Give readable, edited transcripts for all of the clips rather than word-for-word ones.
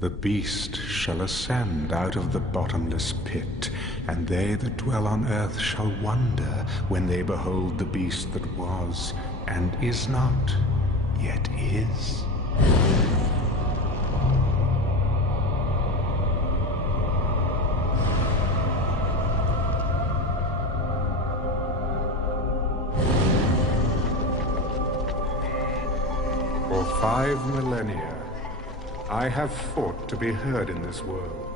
The beast shall ascend out of the bottomless pit, and they that dwell on earth shall wonder when they behold the beast that was, and is not, yet is. For 5 millennia, I have fought to be heard in this world,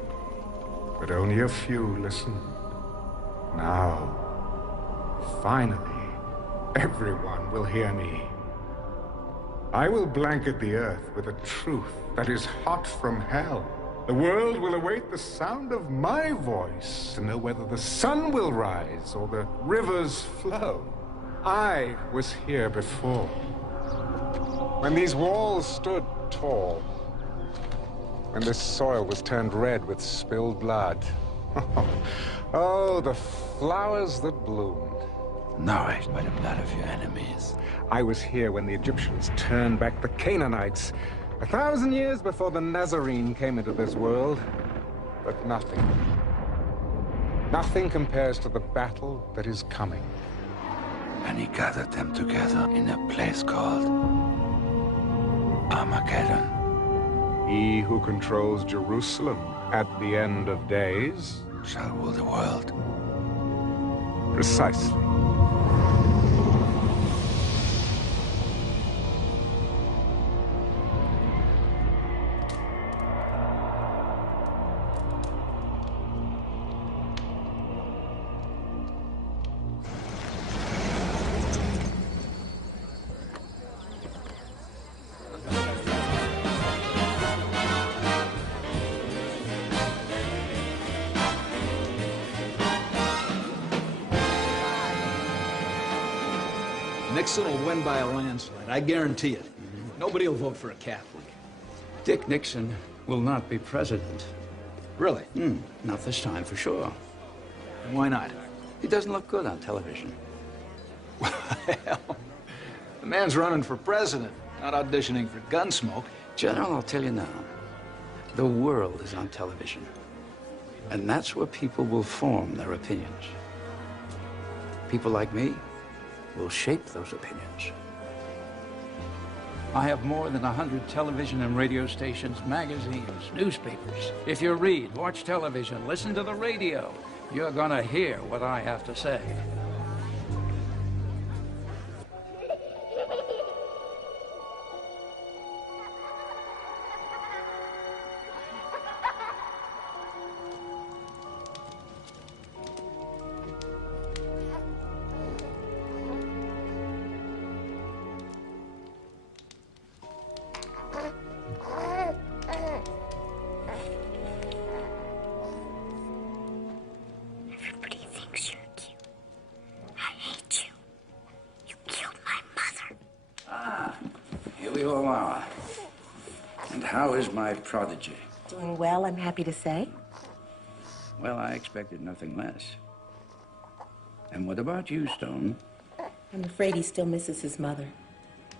but only a few listened. Now, finally, everyone will hear me. I will blanket the earth with a truth that is hot from hell. The world will await the sound of my voice to know whether the sun will rise or the rivers flow. I was here before, when these walls stood tall, when this soil was turned red with spilled blood. Oh, the flowers that bloomed. Nourished by the blood of your enemies. I was here when the Egyptians turned back the Canaanites, 1,000 years before the Nazarene came into this world. But nothing compares to the battle that is coming. And he gathered them together in a place called Armageddon. He who controls Jerusalem at the end of days shall rule the world. Precisely. Nixon will win by a landslide, I guarantee it. Nobody will vote for a Catholic. Dick Nixon will not be president. Really? Not this time, for sure. Why not? He doesn't look good on television. Well, the man's running for president, not auditioning for Gunsmoke. General, I'll tell you now, the world is on television. And that's where people will form their opinions. People like me will shape those opinions. I have more than 100 television and radio stations, magazines, newspapers. If you read, watch television, listen to the radio, you're gonna hear what I have to say. My prodigy. Doing well, I'm happy to say. Well, I expected nothing less. And what about you, Stone? I'm afraid he still misses his mother.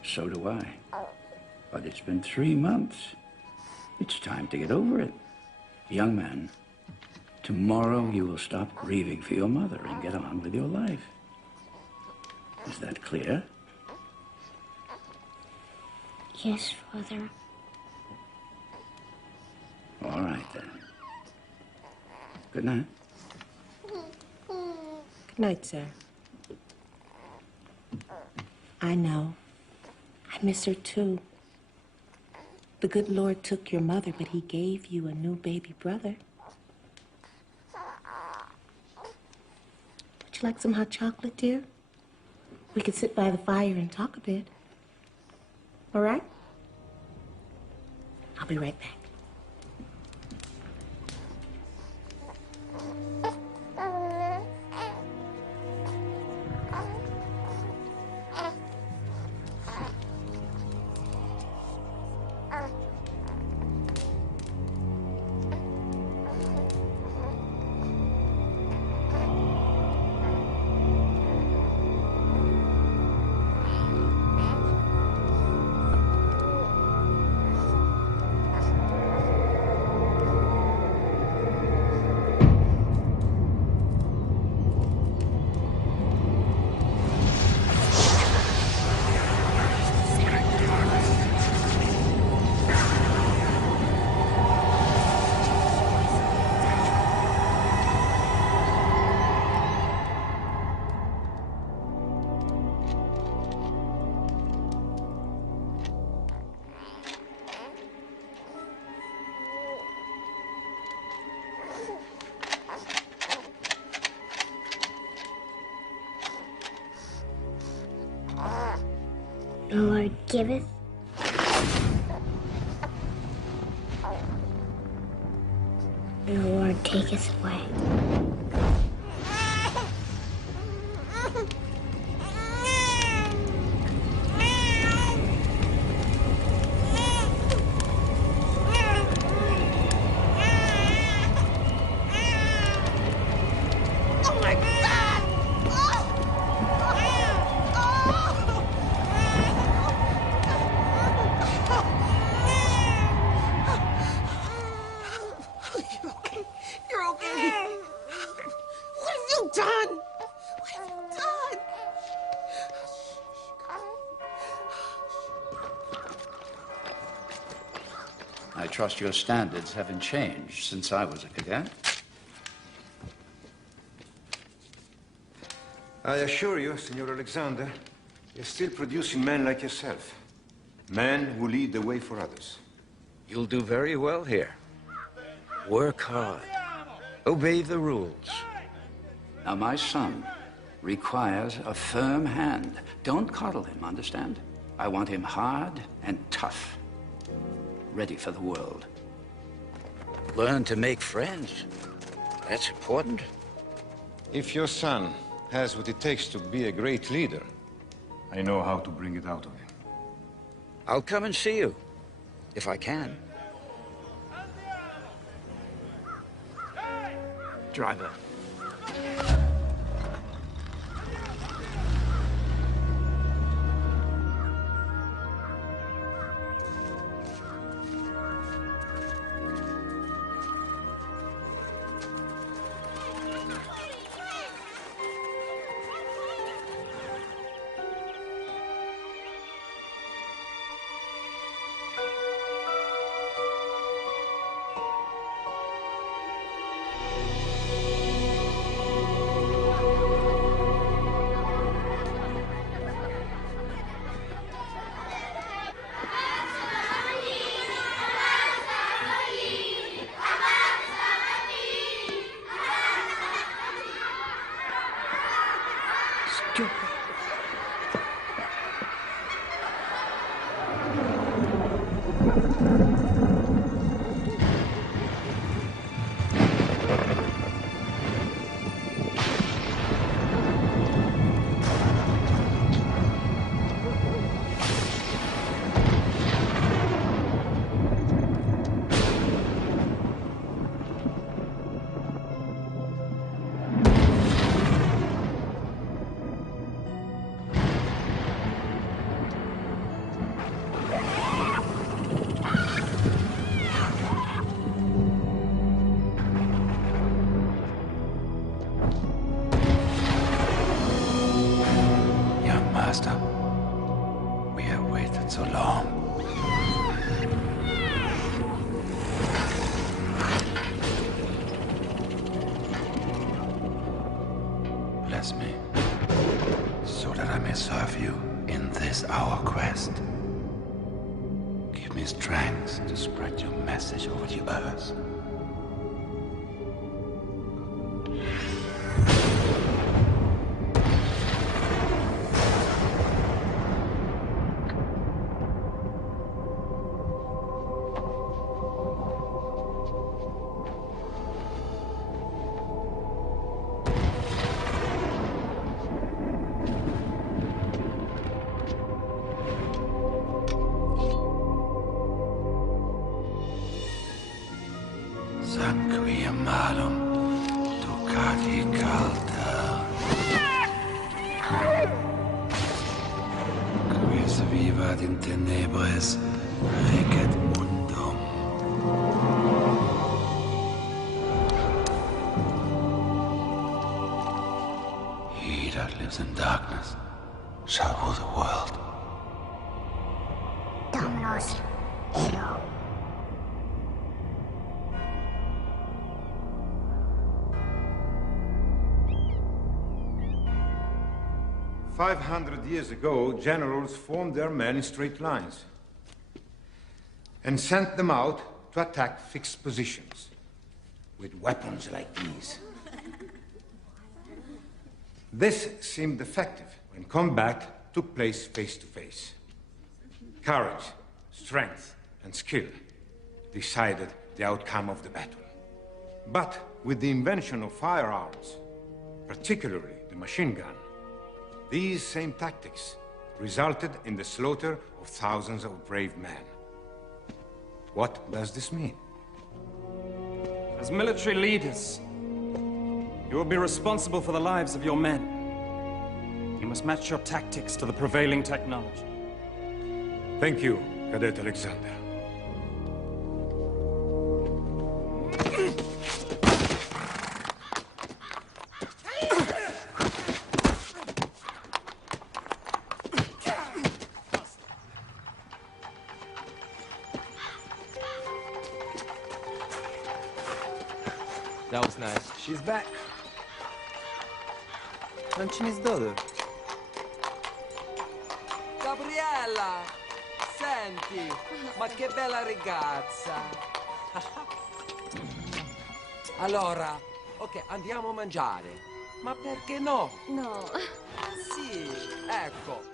So do I. But it's been 3 months. It's time to get over it. Young man, tomorrow you will stop grieving for your mother and get on with your life. Is that clear? Yes, Father. All right, then. Good night. Good night, sir. I know. I miss her, too. The good Lord took your mother, but he gave you a new baby brother. Would you like some hot chocolate, dear? We could sit by the fire and talk a bit. All right? I'll be right back. The Lord giveth, and the Lord taketh away. You're okay. What have you done? What have you done? I trust your standards haven't changed since I was a cadet. I assure you, Senor Alexander, you're still producing men like yourself. Men who lead the way for others. You'll do very well here. Work hard. Obey the rules. Now, my son requires a firm hand. Don't coddle him, understand? I want him hard and tough. Ready for the world. Learn to make friends. That's important. If your son has what it takes to be a great leader, I know how to bring it out of him. I'll come and see you, if I can. Driver. Master, we have waited so long. Bless me, so that I may serve you in this our quest. Give me strength to spread your message over the earth. Sanguium malum, ducati calda. Quis vivat in tenebris, recet mundum. He that lives in darkness shall rule the world. Dominos Ero. 500 years ago, generals formed their men in straight lines and sent them out to attack fixed positions with weapons like these. This seemed effective when combat took place face to face. Courage, strength, and skill decided the outcome of the battle. But with the invention of firearms, particularly the machine gun, these same tactics resulted in the slaughter of thousands of brave men. What does this mean? As military leaders, you will be responsible for the lives of your men. You must match your tactics to the prevailing technology. Thank you, Cadet Alexander. That was nice. She's back. Non ci mi sdodo. Gabriella! Senti, ma che bella ragazza! Allora, ok, andiamo a mangiare. Ma perché no? No. Sì, ecco.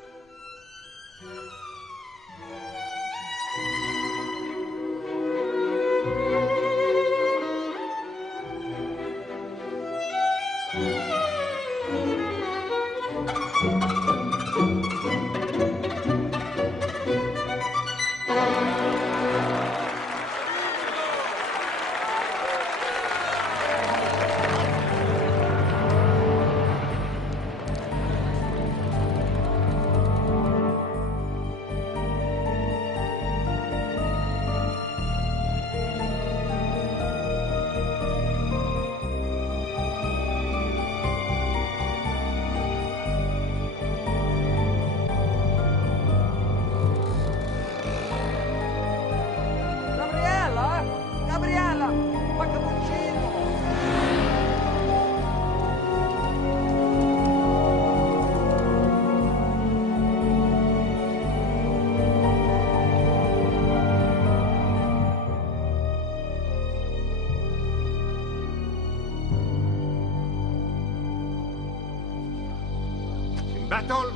Battle,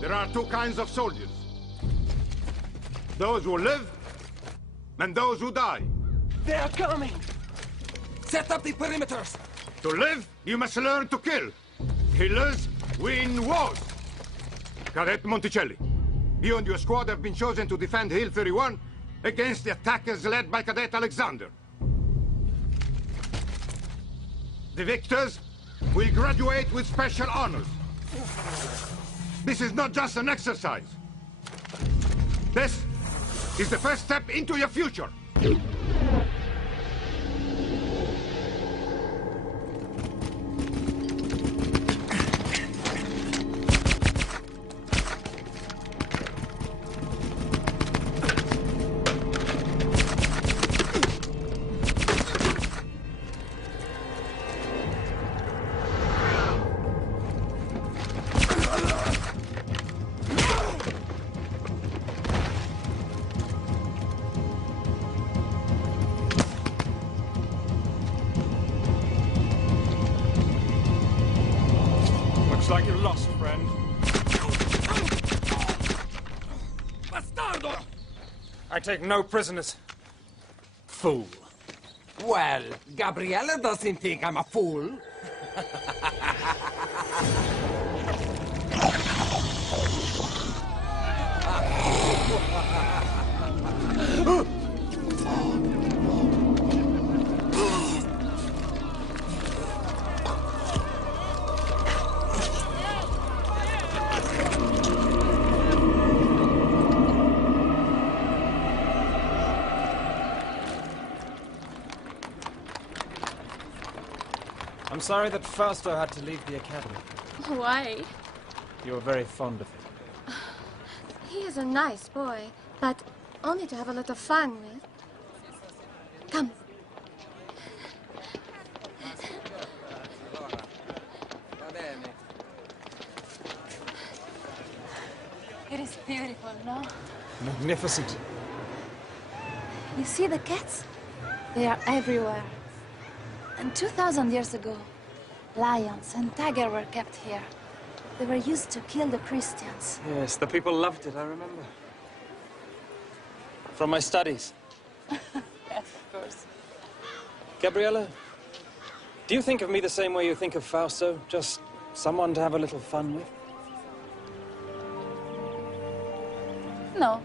there are two kinds of soldiers. Those who live, and those who die. They are coming! Set up the perimeters! To live, you must learn to kill. Killers win wars. Cadet Monticelli, you and your squad have been chosen to defend Hill 31 against the attackers led by Cadet Alexander. The victors will graduate with special honors. This is not just an exercise. This is the first step into your future. Like you're lost, friend. Bastardo! I take no prisoners. Fool. Well, Gabriella doesn't think I'm a fool. I'm sorry that Fausto had to leave the academy. Why? You were very fond of him. He is a nice boy, but only to have a lot of fun with. Come. It is beautiful, no? Magnificent. You see the cats? They are everywhere. And 2,000 years ago, lions and tigers were kept here. They were used to kill the Christians. Yes, the people loved it, I remember. From my studies. Yes, of course. Gabriella, do you think of me the same way you think of Fausto? Just someone to have a little fun with? No.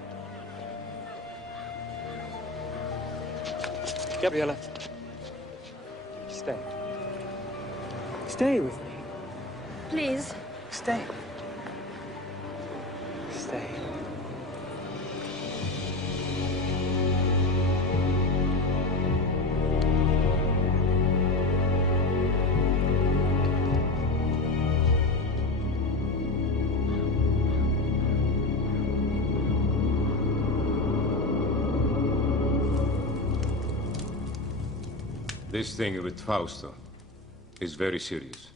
Gabriella, stay. Stay with me. Please. Stay. Stay. This thing with Fausto is very serious.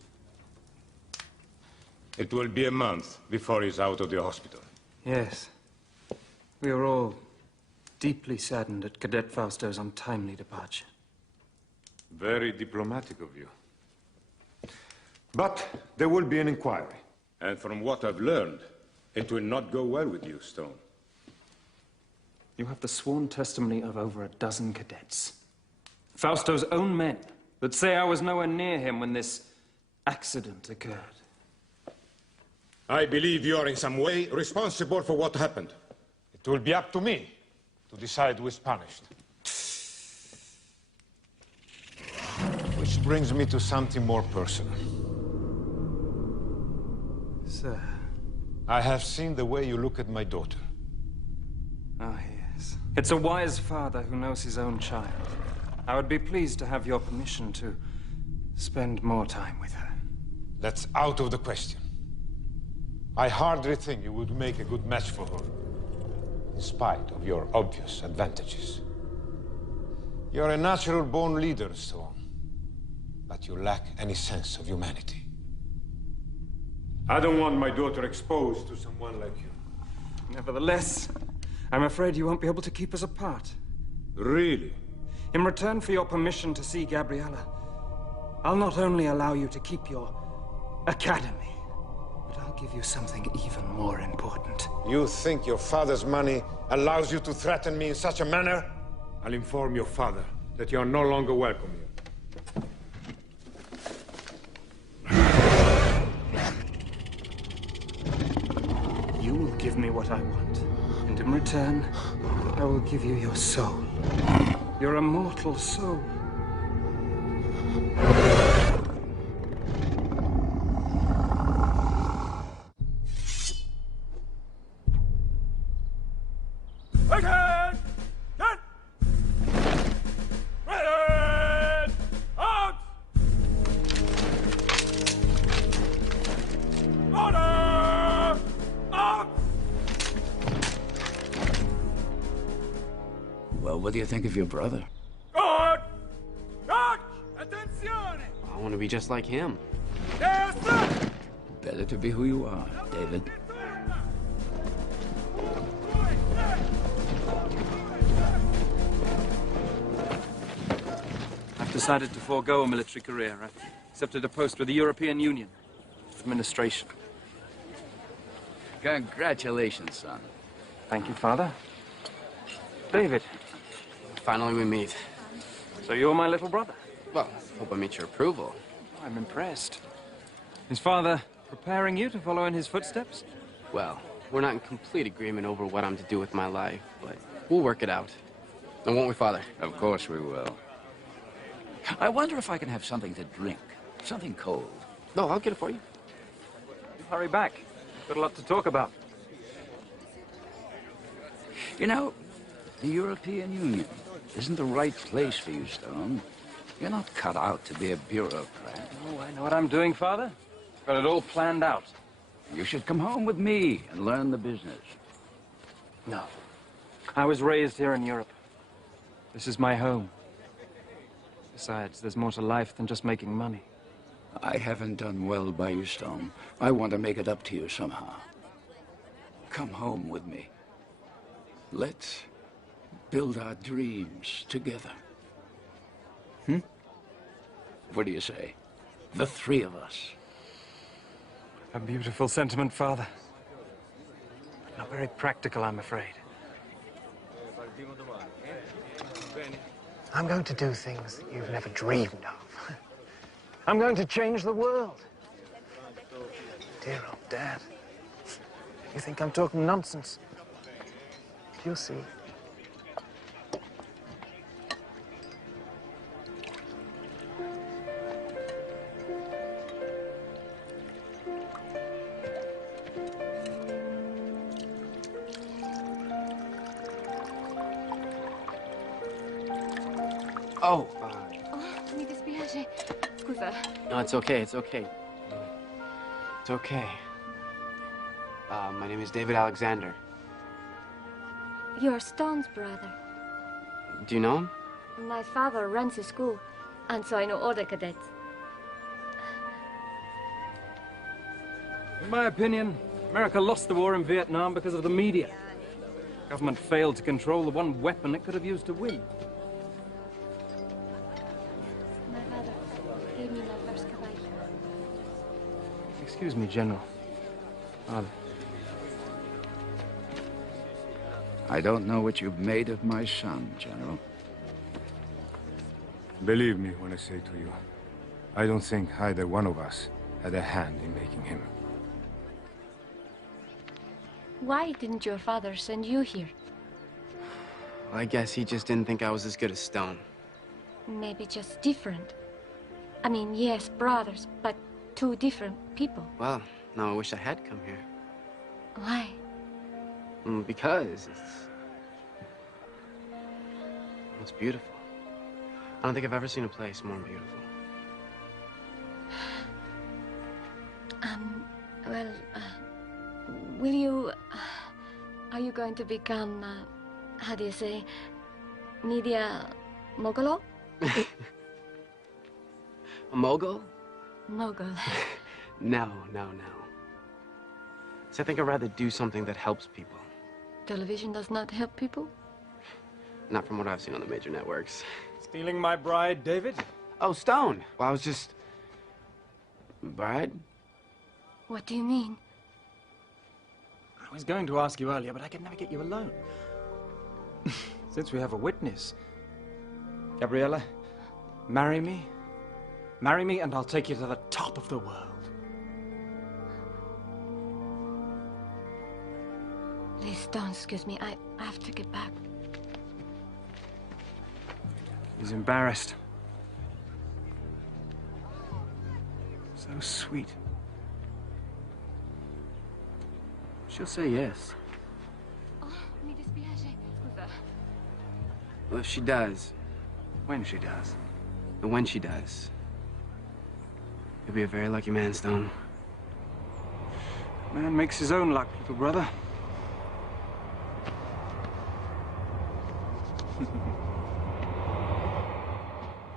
It will be a month before he's out of the hospital. Yes. We are all deeply saddened at Cadet Fausto's untimely departure. Very diplomatic of you. But there will be an inquiry. And from what I've learned, it will not go well with you, Stone. You have the sworn testimony of over a dozen cadets. Fausto's own men that say I was nowhere near him when this accident occurred. I believe you are in some way responsible for what happened. It will be up to me to decide who is punished. Which brings me to something more personal. Sir. I have seen the way you look at my daughter. Ah, yes. It's a wise father who knows his own child. I would be pleased to have your permission to spend more time with her. That's out of the question. I hardly think you would make a good match for her, in spite of your obvious advantages. You're a natural-born leader, Stone, but you lack any sense of humanity. I don't want my daughter exposed to someone like you. Nevertheless, I'm afraid you won't be able to keep us apart. Really? In return for your permission to see Gabriella, I'll not only allow you to keep your academy, but I'll give you something even more important. You think your father's money allows you to threaten me in such a manner? I'll inform your father that you are no longer welcome here. You will give me what I want, and in return, I will give you your soul. Your immortal soul. Well, what do you think of your brother? Good! George! Attenzione! I want to be just like him. Yes, sir! Better to be who you are, David. I've decided to forego a military career. I've accepted a post with the European Union. Administration. Congratulations, son. Thank you, Father. David. Finally we meet. So you're my little brother? Well, hope I meet your approval. I'm impressed. Is Father preparing you to follow in his footsteps? Well, we're not in complete agreement over what I'm to do with my life, but we'll work it out. And won't we, Father? Of course we will. I wonder if I can have something to drink. Something cold. No, I'll get it for you. You hurry back. Got a lot to talk about. You know, the European Union isn't the right place for you, Stone. You're not cut out to be a bureaucrat. Oh, I know what I'm doing, Father. Got it all planned out. You should come home with me and learn the business. No. I was raised here in Europe. This is my home. Besides, there's more to life than just making money. I haven't done well by you, Stone. I want to make it up to you somehow. Come home with me. Let's build our dreams together. What do you say? The three of us. A beautiful sentiment, Father. But not very practical, I'm afraid. I'm going to do things you've never dreamed of. I'm going to change the world. Dear old Dad. You think I'm talking nonsense? You'll see. Oh, mi dispiace. Scusa. no, it's okay, it's okay. It's okay. My name is David Alexander. You're Stone's brother. Do you know him? My father runs a school, and so I know all the cadets. In my opinion, America lost the war in Vietnam because of the media. Government failed to control the one weapon it could have used to win. My father gave me my first caballo. Excuse me, General. Father. I don't know what you've made of my son, General. Believe me when I say to you, I don't think either one of us had a hand in making him. Why didn't your father send you here? I guess he just didn't think I was as good as Stone. Maybe just different. I mean, yes, brothers, but two different people. Well, no, I wish I had come here. Why? Because it's beautiful. I don't think I've ever seen a place more beautiful. Well, will you... are you going to become, how do you say, media mogul? A mogul? Mogul. No. So I think I'd rather do something that helps people. Television does not help people? Not from what I've seen on the major networks. Stealing my bride, David? Oh, Stone. Well, I was just... Bride? What do you mean? I was going to ask you earlier, but I could never get you alone. Since we have a witness. Gabriella, marry me. Marry me and I'll take you to the top of the world. Please don't excuse me. I have to get back. He's embarrassed. So sweet. She'll say yes. Oh, mi dispiace. Scusa. Well, if she does. When she does. And when she does. You'll be a very lucky man, Stone. Man makes his own luck, little brother.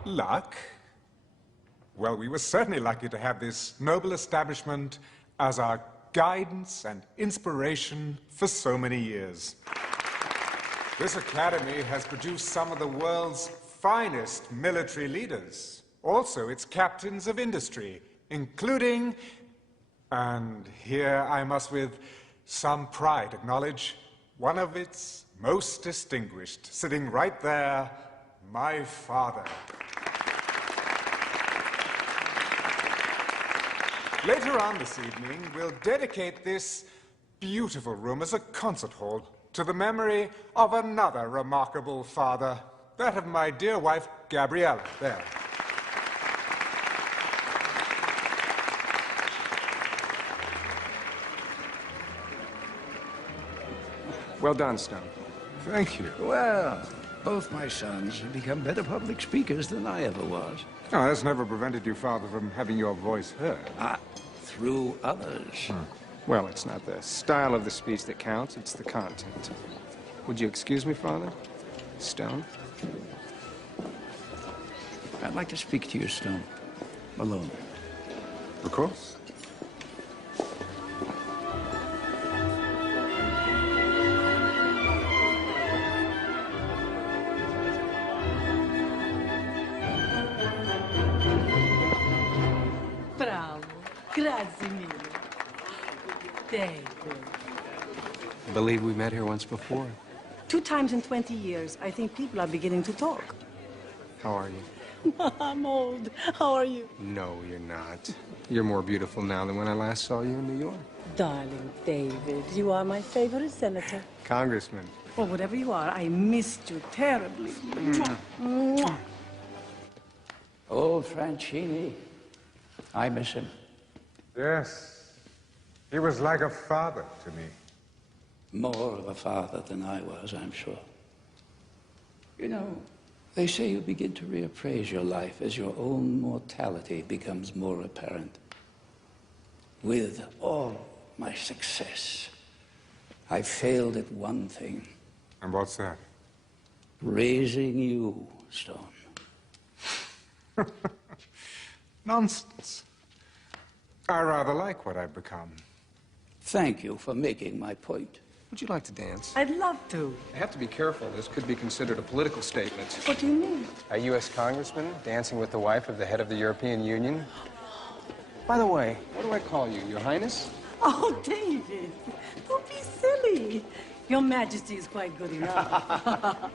Luck? Well, we were certainly lucky to have this noble establishment as our guidance and inspiration for so many years. This academy has produced some of the world's finest military leaders, also its captains of industry, including, and here I must with some pride acknowledge, one of its most distinguished, sitting right there, my father. Later on this evening, we'll dedicate this beautiful room as a concert hall to the memory of another remarkable father, that of my dear wife, Gabriella. There. Well done, Stone. Thank you. Well, both my sons have become better public speakers than I ever was. Oh, that's never prevented you, Father, from having your voice heard. Through others. Well, it's not the style of the speech that counts, it's the content. Would you excuse me, Father? Stone? I'd like to speak to you, Stone. Alone. Of course. Grazie mille. David. I believe we met here once before. 2 times in 20 years, I think people are beginning to talk. How are you? I'm old. How are you? No, you're not. You're more beautiful now than when I last saw you in New York. Darling David, you are my favorite senator. Congressman. Or whatever you are, I missed you terribly. Mwah. Mwah. Old Franchini. I miss him. Yes. He was like a father to me. More of a father than I was, I'm sure. You know, they say you begin to reappraise your life as your own mortality becomes more apparent. With all my success, I failed at one thing. And what's that? Raising you, Stone. Nonsense. I rather like what I've become. Thank you for making my point. Would you like to dance? I'd love to. I have to be careful. This could be considered a political statement. What do you mean? A U.S. congressman dancing with the wife of the head of the European Union? By the way, what do I call you? Your Highness? Oh, David, don't be silly. Your Majesty is quite good enough.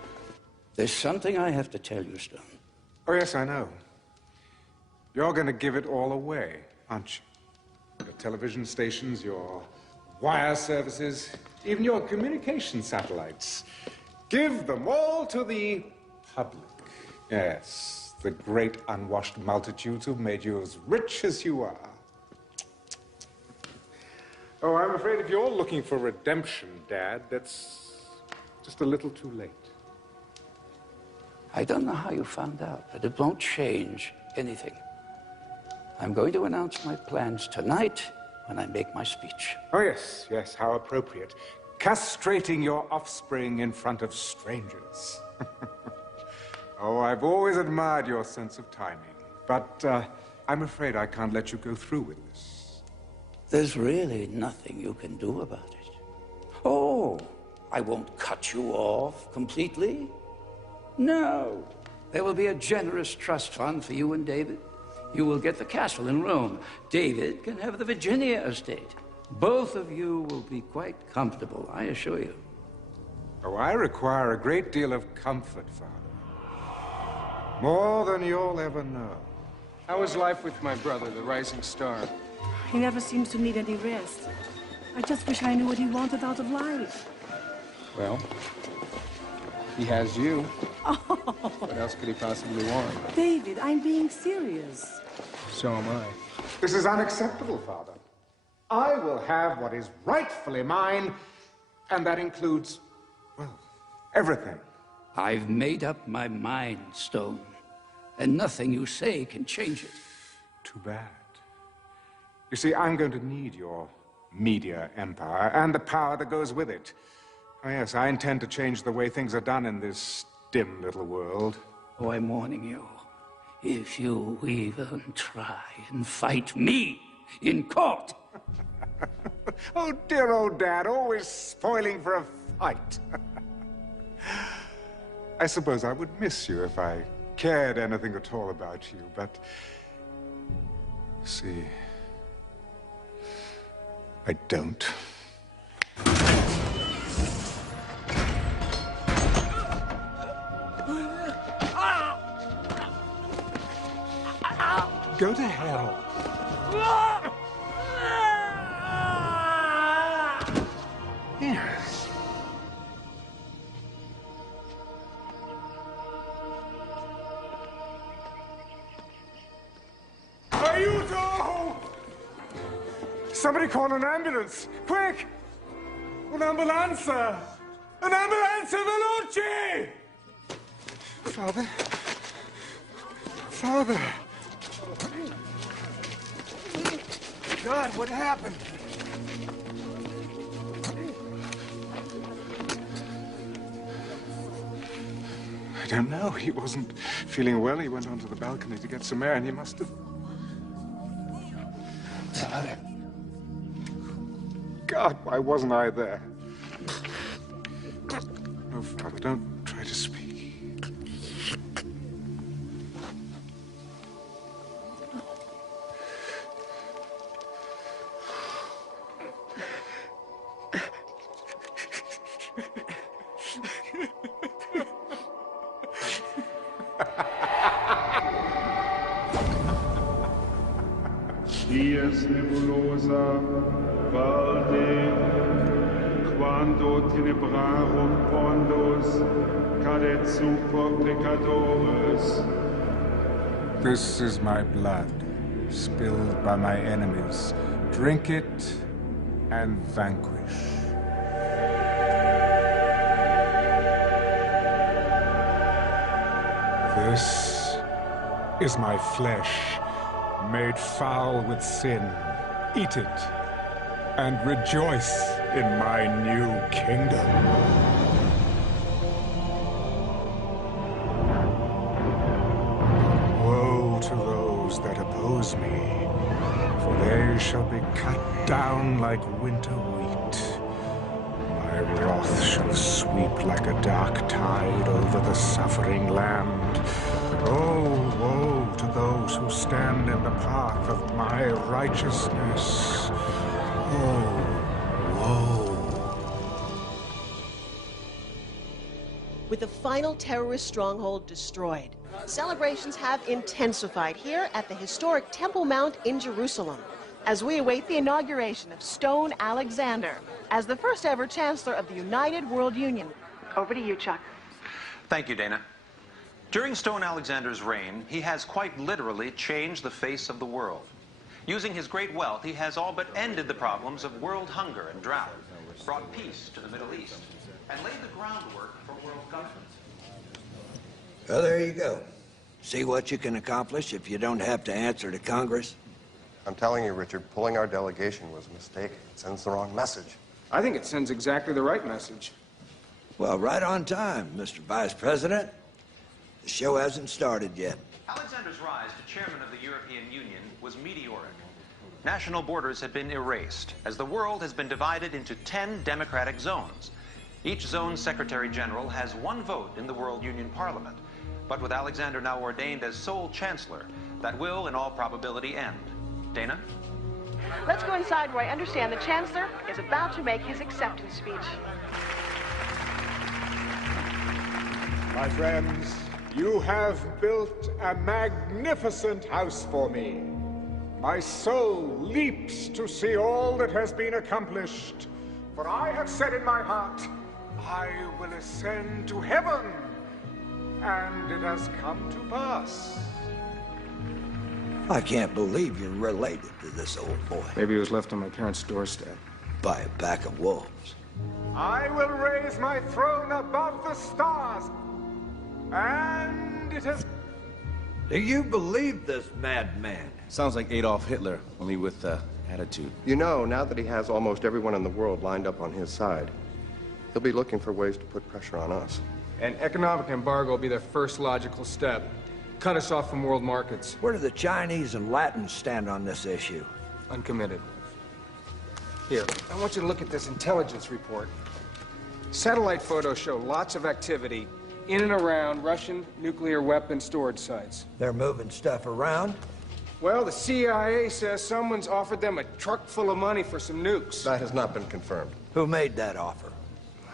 There's something I have to tell you, Stone. Oh, yes, I know. You're going to give it all away, aren't you? Your television stations, your wire services, even your communication satellites. Give them all to the public. Yes, the great unwashed multitudes who've made you as rich as you are. Oh, I'm afraid if you're looking for redemption, Dad, that's just a little too late. I don't know how you found out, but it won't change anything. I'm going to announce my plans tonight when I make my speech. Oh, yes, yes, how appropriate. Castrating your offspring in front of strangers. Oh, I've always admired your sense of timing. But I'm afraid I can't let you go through with this. There's really nothing you can do about it. Oh, I won't cut you off completely. No. There will be a generous trust fund for you and David. You will get the castle in Rome. David can have the Virginia estate. Both of you will be quite comfortable, I assure you. Oh, I require a great deal of comfort, Father. More than you'll ever know. How is life with my brother, the rising star? He never seems to need any rest. I just wish I knew what he wanted out of life. Well, he has you. What else could he possibly want? David, I'm being serious. So am I. This is unacceptable, Father. I will have what is rightfully mine, and that includes, well, everything. I've made up my mind, Stone, and nothing you say can change it. Too bad. You see, I'm going to need your media empire and the power that goes with it. Oh, yes, I intend to change the way things are done in this dim little world. Oh, I'm warning you. If you even try and fight me in court. Oh, dear old Dad, always spoiling for a fight. I suppose I would miss you if I cared anything at all about you, but... see... I don't. Go to hell. Yes. Aiuto! Somebody call an ambulance! Quick! Un'ambulanza! Un'ambulanza veloce! Father? Father! God, what happened? I don't know. He wasn't feeling well. He went onto the balcony to get some air, and he must have... Father. God, why wasn't I there? No, Father, don't try to speak. luminis nebulosa valde, quando tenebrarum pondos cadet super pecadores. This is my blood, spilled by my enemies. Drink it and vanquish. This is my flesh, made foul with sin. Eat it, and rejoice in my new kingdom. Woe to those that oppose me, for they shall be cut down like winter wheat. My wrath shall sweep like a dark tide over the suffering land. Oh, woe to those who stand in the path of my righteousness. Oh, woe. With the final terrorist stronghold destroyed, celebrations have intensified here at the historic Temple Mount in Jerusalem as we await the inauguration of Stone Alexander as the first ever Chancellor of the United World Union. Over to you, Chuck. Thank you, Dana. During Stone Alexander's reign, he has quite literally changed the face of the world. Using his great wealth, he has all but ended the problems of world hunger and drought, brought peace to the Middle East, and laid the groundwork for world governance. Well, there you go. See what you can accomplish if you don't have to answer to Congress. I'm telling you, Richard, pulling our delegation was a mistake. It sends the wrong message. I think it sends exactly the right message. Well, right on time, Mr. Vice President. The show hasn't started yet. Alexander's rise to chairman of the European Union was meteoric. National borders had been erased, as the world has been divided into 10 democratic zones. Each zone's Secretary General has one vote in the World Union Parliament. But with Alexander now ordained as sole Chancellor, that will, in all probability, end. Dana? Let's go inside where I understand the Chancellor is about to make his acceptance speech. My friends, you have built a magnificent house for me. My soul leaps to see all that has been accomplished. For I have said in my heart, I will ascend to heaven. And it has come to pass. I can't believe you're related to this old boy. Maybe he was left on my parents' doorstep. By a pack of wolves. I will raise my throne above the stars. And it has... Do you believe this madman? Sounds like Adolf Hitler, only with attitude. You know, now that he has almost everyone in the world lined up on his side, he'll be looking for ways to put pressure on us. An economic embargo will be the first logical step. Cut us off from world markets. Where do the Chinese and Latins stand on this issue? Uncommitted. Here, I want you to look at this intelligence report. Satellite photos show lots of activity in and around Russian nuclear weapon storage sites. They're moving stuff around? Well, the CIA says someone's offered them a truck full of money for some nukes. That has not been confirmed. Who made that offer?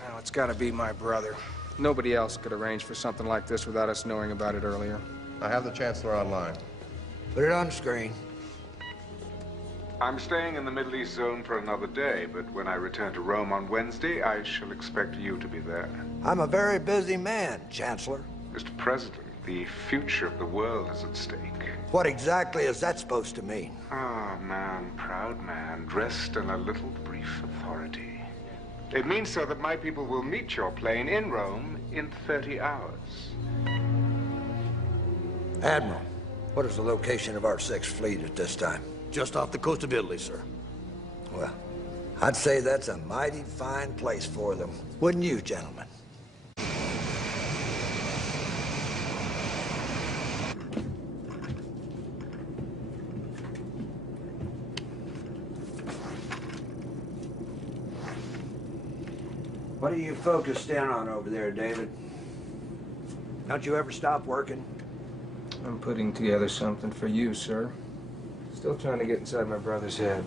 Well, it's got to be my brother. Nobody else could arrange for something like this without us knowing about it earlier. I have the Chancellor online. Put it on the screen. I'm staying in the Middle East zone for another day, but when I return to Rome on Wednesday, I shall expect you to be there. I'm a very busy man, Chancellor. Mr. President, the future of the world is at stake. What exactly is that supposed to mean? Ah, man, proud man, dressed in a little brief authority. It means, sir, that my people will meet your plane in Rome in 30 hours. Admiral, what is the location of our Sixth Fleet at this time? Just off the coast of Italy, sir. Well, I'd say that's a mighty fine place for them. Wouldn't you, gentlemen? What are you focused in on over there, David? Don't you ever stop working? I'm putting together something for you, sir. Still trying to get inside my brother's head.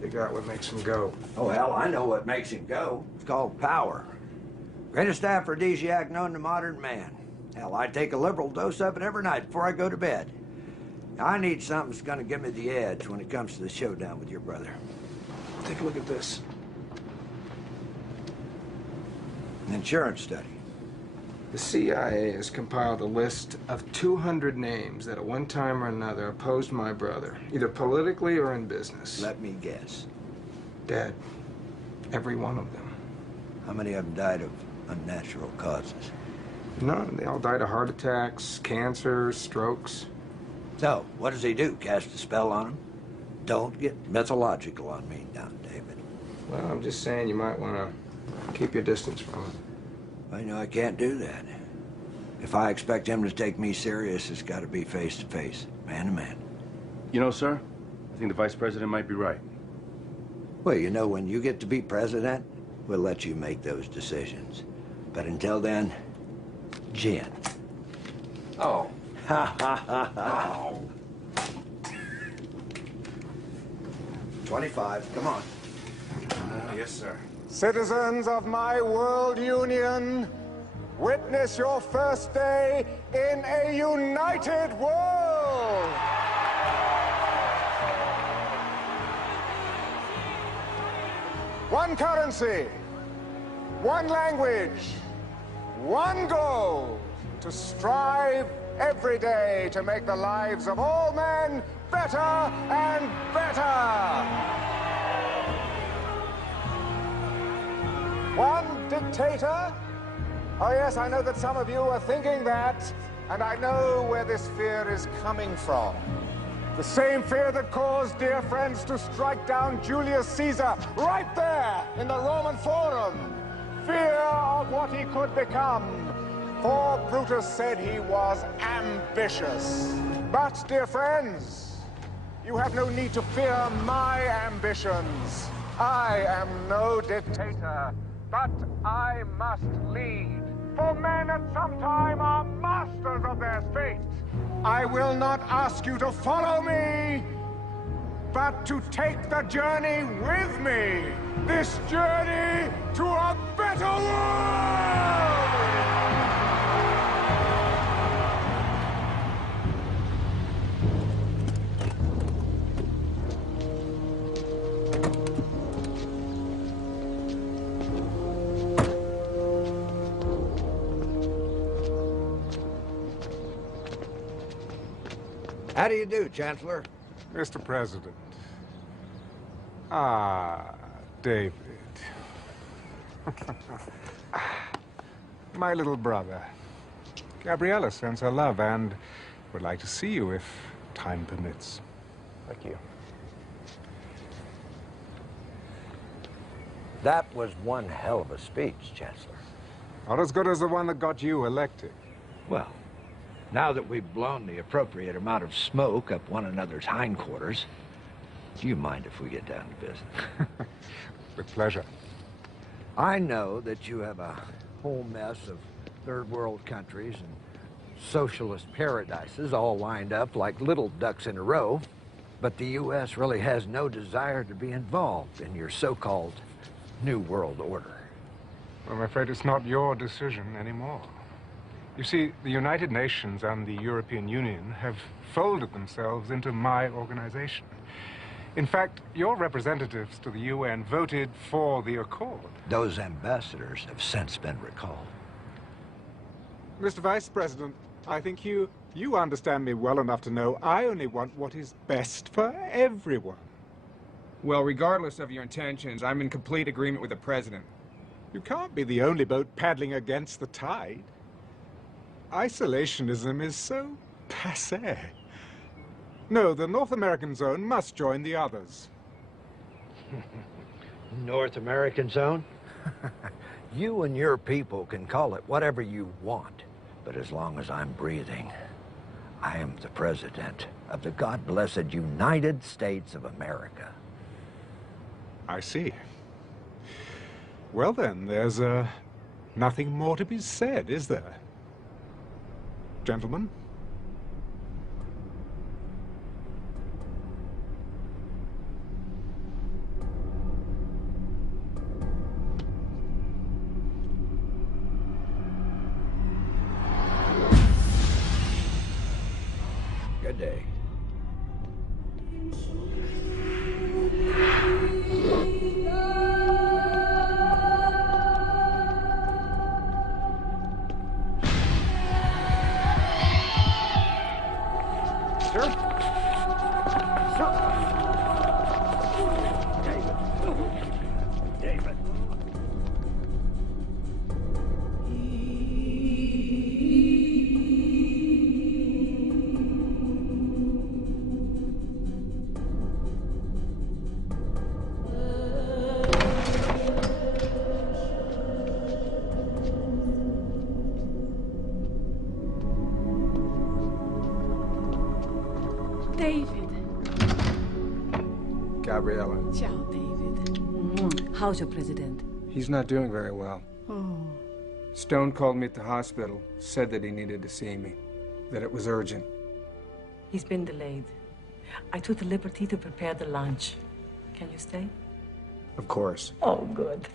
Figure out what makes him go. Oh, hell, I know what makes him go. It's called power. Greatest aphrodisiac known to modern man. Hell, I take a liberal dose of it every night before I go to bed. I need something that's gonna give me the edge when it comes to the showdown with your brother. Take a look at this. An insurance study. The CIA has compiled a list of 200 names that at one time or another opposed my brother, either politically or in business. Let me guess. Dead. Every one of them. How many of them died of unnatural causes? None. They all died of heart attacks, cancer, strokes. So, what does he do? Cast a spell on him? Don't get mythological on me now, David. Well, I'm just saying you might want to keep your distance from him. I know I can't do that. If I expect him to take me serious, it's got to be face to face, man to man. You know, sir, I think the vice president might be right. Well, you know, when you get to be president, we'll let you make those decisions. But until then, gin. Oh. Ha ha ha ha. 25, come on. Yes, sir. Citizens of my world union, witness your first day in a united world. One currency, one language, one goal, to strive every day to make the lives of all men better and better. One dictator? Oh yes, I know that some of you are thinking that, and I know where this fear is coming from. The same fear that caused dear friends to strike down Julius Caesar right there in the Roman Forum. Fear of what he could become. For Brutus said he was ambitious. But, dear friends, you have no need to fear my ambitions. I am no dictator, but I must lead. For men at some time are masters of their fate. I will not ask you to follow me, but to take the journey with me. This journey to a better world! How do you do, Chancellor? Mr. President. Ah, David. My little brother. Gabriella sends her love and would like to see you if time permits. Thank you. That was one hell of a speech, Chancellor. Not as good as the one that got you elected. Well, now that we've blown the appropriate amount of smoke up one another's hindquarters, do you mind if we get down to business? With pleasure. I know that you have a whole mess of third world countries and socialist paradises all lined up like little ducks in a row, but the U.S. really has no desire to be involved in your so-called New World Order. I'm afraid it's not your decision anymore. You see, the United Nations and the European Union have folded themselves into my organization. In fact, your representatives to the UN voted for the accord. Those ambassadors have since been recalled. Mr. Vice President, I think you understand me well enough to know I only want what is best for everyone. Well, regardless of your intentions, I'm in complete agreement with the President. You can't be the only boat paddling against the tide. Isolationism is so passé. No, the North American zone must join the others. North American zone? You and your people can call it whatever you want, but as long as I'm breathing, I am the President of the God-blessed United States of America. I see. Well then, there's nothing more to be said, is there? Gentlemen? Good day. David. Gabriella. Ciao, David. How's your president? He's not doing very well. Oh. Stone called me at the hospital, said that he needed to see me, that it was urgent. He's been delayed. I took the liberty to prepare the lunch. Can you stay? Of course. Oh, good.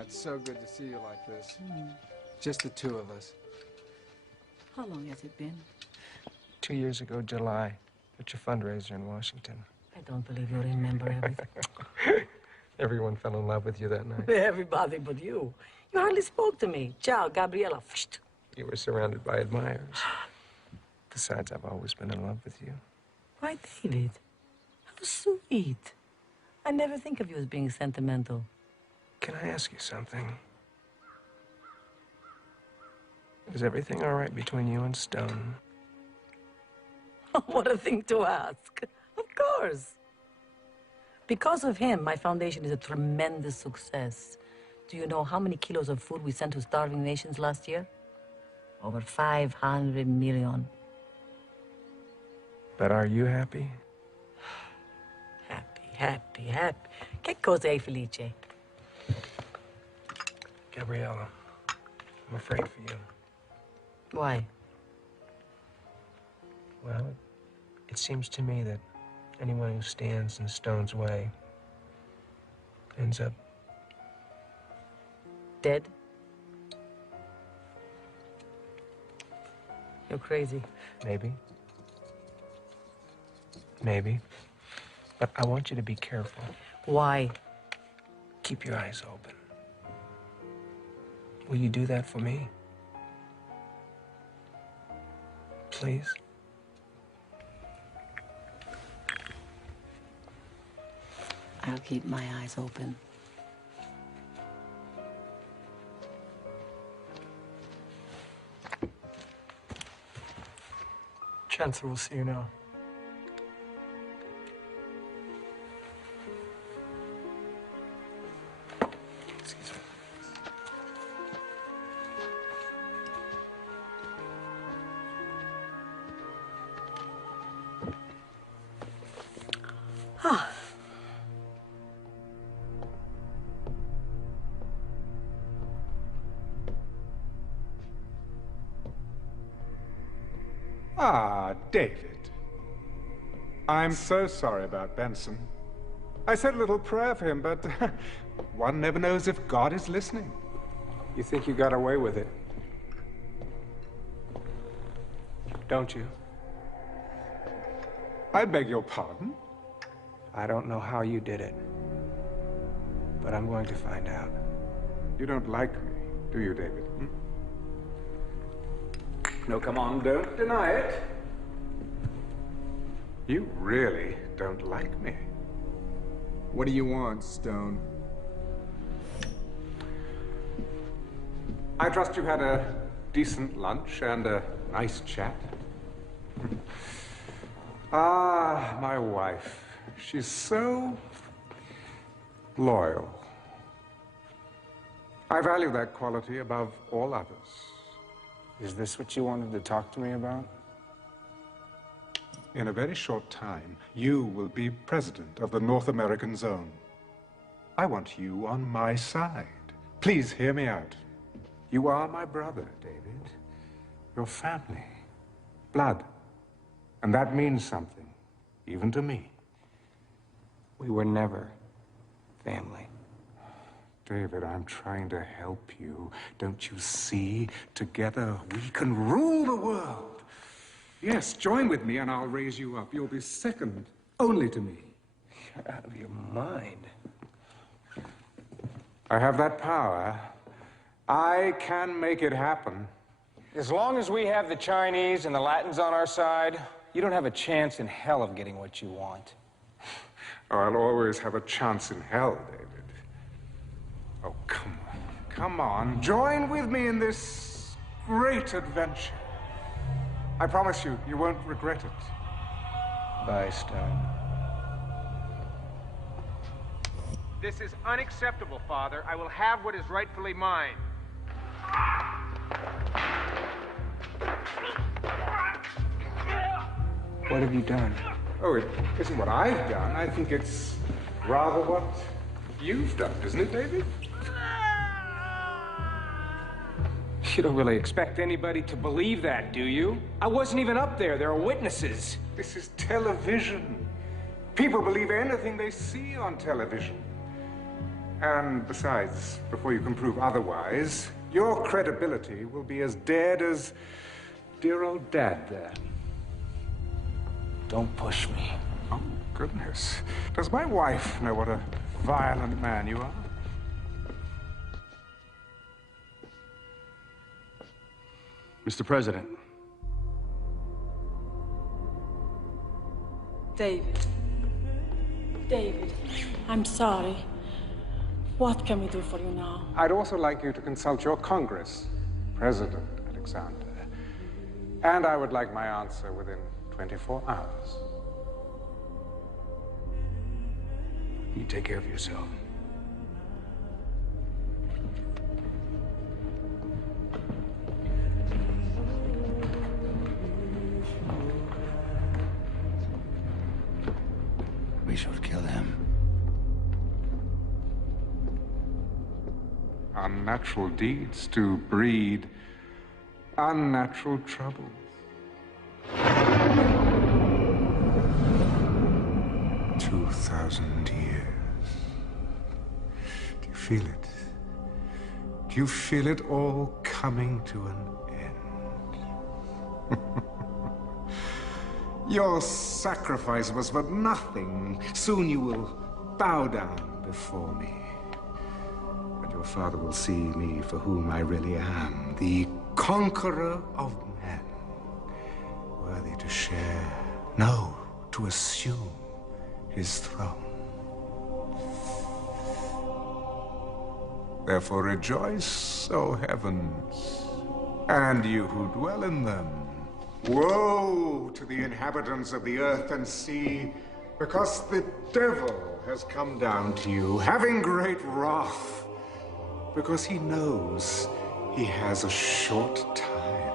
It's so good to see you like this. Just the two of us. How long has it been? 2 years ago, July, at your fundraiser in Washington. I don't believe you remember everything. Everyone fell in love with you that night. Everybody but you. You hardly spoke to me. Ciao, Gabriella. You were surrounded by admirers. Besides, I've always been in love with you. Why, David? How sweet. I never think of you as being sentimental. Can I ask you something? Is everything all right between you and Stone? What a thing to ask. Of course. Because of him, my foundation is a tremendous success. Do you know how many kilos of food we sent to starving nations last year? Over 500 million. But are you happy? Happy. Che cosa è felice? Gabriella, I'm afraid for you. Why? Well, it seems to me that anyone who stands in Stone's way ends up dead. You're crazy. Maybe. But I want you to be careful. Why? Keep your eyes open. Will you do that for me? Please? I'll keep my eyes open. Chancellor will see you now. Excuse me. Ah, David. I'm so sorry about Benson. I said a little prayer for him, but one never knows if God is listening. You think you got away with it? Don't you? I beg your pardon? I don't know how you did it, but I'm going to find out. You don't like me, do you, David? No, come on, don't deny it. You really don't like me. What do you want, Stone? I trust you had a decent lunch and a nice chat. Ah, my wife. She's so loyal. I value that quality above all others. Is this what you wanted to talk to me about? In a very short time, you will be president of the North American Zone. I want you on my side. Please hear me out. You are my brother, David. Your family. Blood. And that means something, even to me. We were never family. David, I'm trying to help you. Don't you see? Together, we can rule the world. Yes, join with me and I'll raise you up. You'll be second only to me. You're out of your mind. I have that power. I can make it happen. As long as we have the Chinese and the Latins on our side, you don't have a chance in hell of getting what you want. Oh, I'll always have a chance in hell, David. Oh, come on. Come on. Join with me in this great adventure. I promise you, you won't regret it. Bye, Stone. This is unacceptable, Father. I will have what is rightfully mine. What have you done? Oh, it isn't what I've done. I think it's rather what you've done, isn't it, David? You don't really expect anybody to believe that, do you? I wasn't even up there. There are witnesses. This is television. People believe anything they see on television. And besides, before you can prove otherwise, your credibility will be as dead as dear old Dad there. Don't push me. Oh, goodness. Does my wife know what a violent man you are? Mr. President. David. David, I'm sorry. What can we do for you now? I'd also like you to consult your Congress, President Alexander. And I would like my answer within 24 hours. You take care of yourself. We should kill him. Unnatural deeds do breed unnatural troubles. 2,000 years. Do you feel it? Do you feel it all coming to an end? Your sacrifice was for nothing. Soon you will bow down before me. And your father will see me for whom I really am, the conqueror of men, worthy to share, no, to assume his throne. Therefore rejoice, O heavens, and you who dwell in them. Woe to the inhabitants of the earth and sea, because the devil has come down to you, having great wrath, because he knows he has a short time.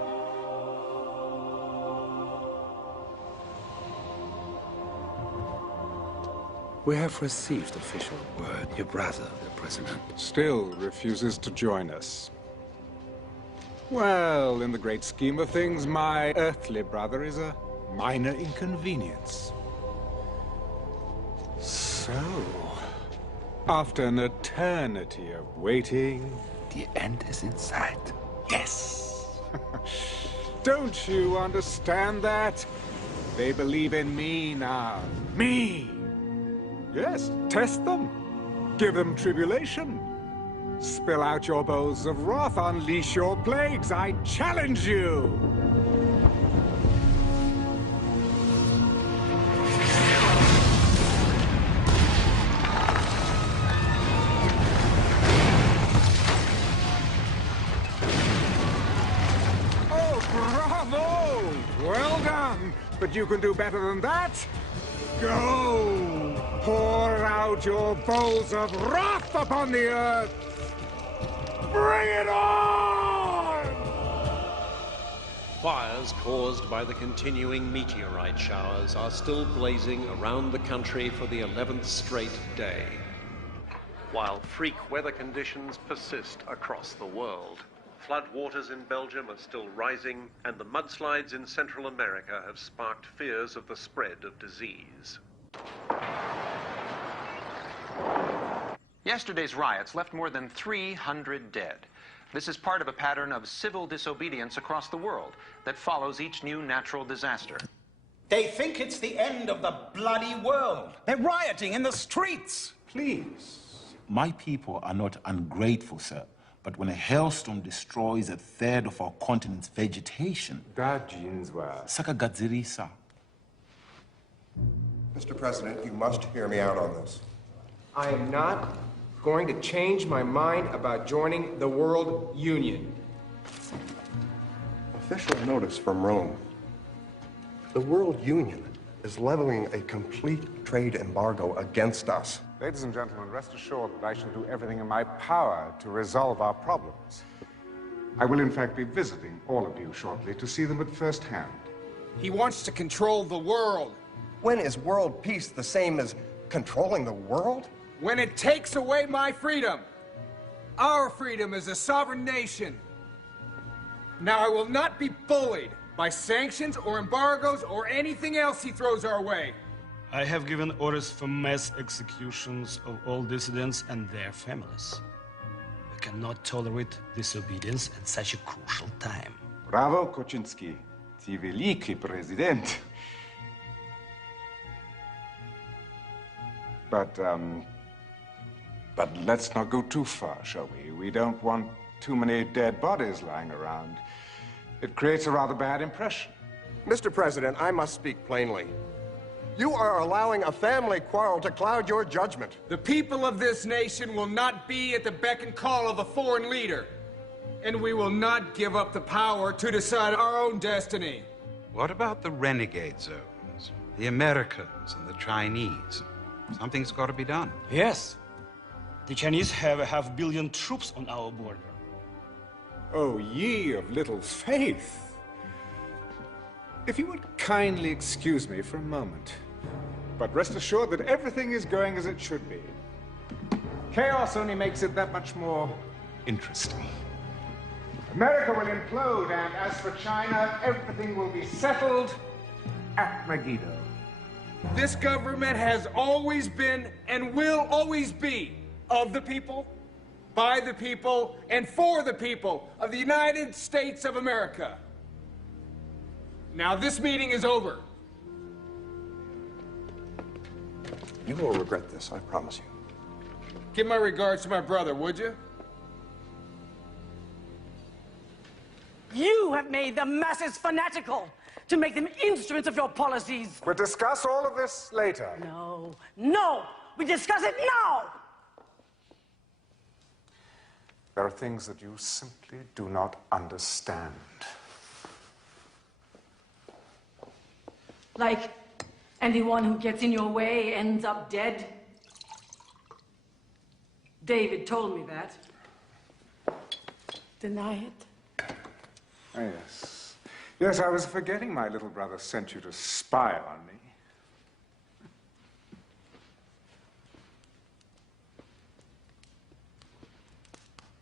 We have received official word. Your brother, the president, Still refuses to join us. Well, in the great scheme of things, my earthly brother is a minor inconvenience. So, after an eternity of waiting... The end is in sight. Yes! Don't you understand that? They believe in me now. Me! Yes, test them. Give them tribulation. Spill out your bowls of wrath, unleash your plagues. I challenge you! Oh, bravo! Well done! But you can do better than that. Go! Pour out your bowls of wrath upon the earth! Bring it on! Fires caused by the continuing meteorite showers are still blazing around the country for the 11th straight day, while freak weather conditions persist across the world. Floodwaters in Belgium are still rising, and the mudslides in Central America have sparked fears of the spread of disease. Yesterday's riots left more than 300 dead. This is part of a pattern of civil disobedience across the world that follows each new natural disaster. They think it's the end of the bloody world. They're rioting in the streets. Please. My people are not ungrateful, sir. But when a hailstorm destroys a third of our continent's vegetation... Sakagadzirisa. Mr. President, you must hear me out on this. I am not going to change my mind about joining the World Union. Official notice from Rome. The World Union is leveling a complete trade embargo against us. Ladies and gentlemen, rest assured that I shall do everything in my power to resolve our problems. I will in fact be visiting all of you shortly to see them at first hand. He wants to control the world. When is world peace the same as controlling the world? When it takes away my freedom. Our freedom as a sovereign nation. Now, I will not be bullied by sanctions or embargoes or anything else he throws our way. I have given orders for mass executions of all dissidents and their families. We cannot tolerate disobedience at such a crucial time. Bravo, Koczynski. Ty wielki prezydent. But let's not go too far, shall we? We don't want too many dead bodies lying around. It creates a rather bad impression. Mr. President, I must speak plainly. You are allowing a family quarrel to cloud your judgment. The people of this nation will not be at the beck and call of a foreign leader. And we will not give up the power to decide our own destiny. What about the renegade zones? The Americans and the Chinese? Something's got to be done. Yes. The Chinese have 500 million troops on our border. Oh, ye of little faith. If you would kindly excuse me for a moment. But rest assured that everything is going as it should be. Chaos only makes it that much more interesting. America will implode, and as for China, everything will be settled at Megiddo. This government has always been and will always be of the people, by the people, and for the people of the United States of America. Now, this meeting is over. You will regret this, I promise you. Give my regards to my brother, would you? You have made the masses fanatical to make them instruments of your policies. We'll discuss all of this later. No, no, we discuss it now. There are things that you simply do not understand. Like anyone who gets in your way ends up dead. David told me that. Deny it. Oh, yes. Yes, I was forgetting my little brother sent you to spy on me.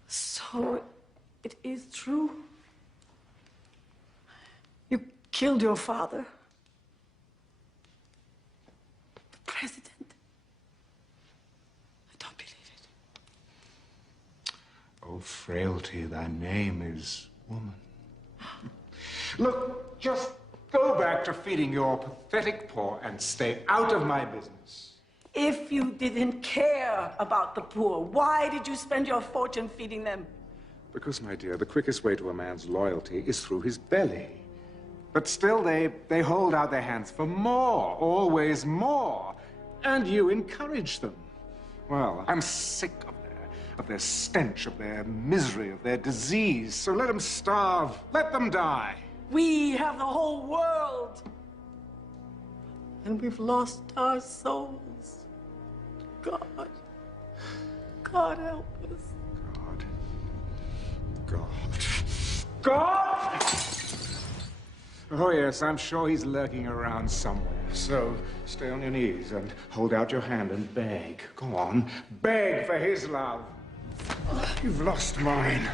So, it is true? You killed your father? The president? I don't believe it. Oh, frailty, thy name is woman. Look, just go back to feeding your pathetic poor and stay out of my business. If you didn't care about the poor, why did you spend your fortune feeding them? Because, my dear, the quickest way to a man's loyalty is through his belly. But still, they hold out their hands for more, always more. And you encourage them. Well, I'm sick of their stench, of their misery, of their disease. So let them starve, let them die. We have the whole world. And we've lost our souls. God. God help us. God! Oh, yes, I'm sure he's lurking around somewhere. So stay on your knees and hold out your hand and beg. Go on, beg for his love. You've lost mine.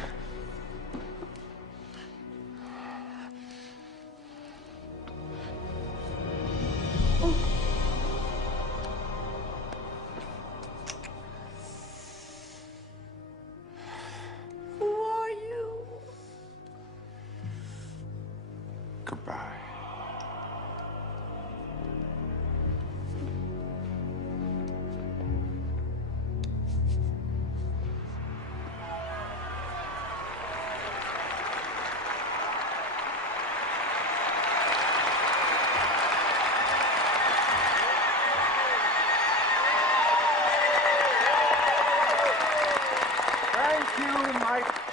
Who are you? Goodbye.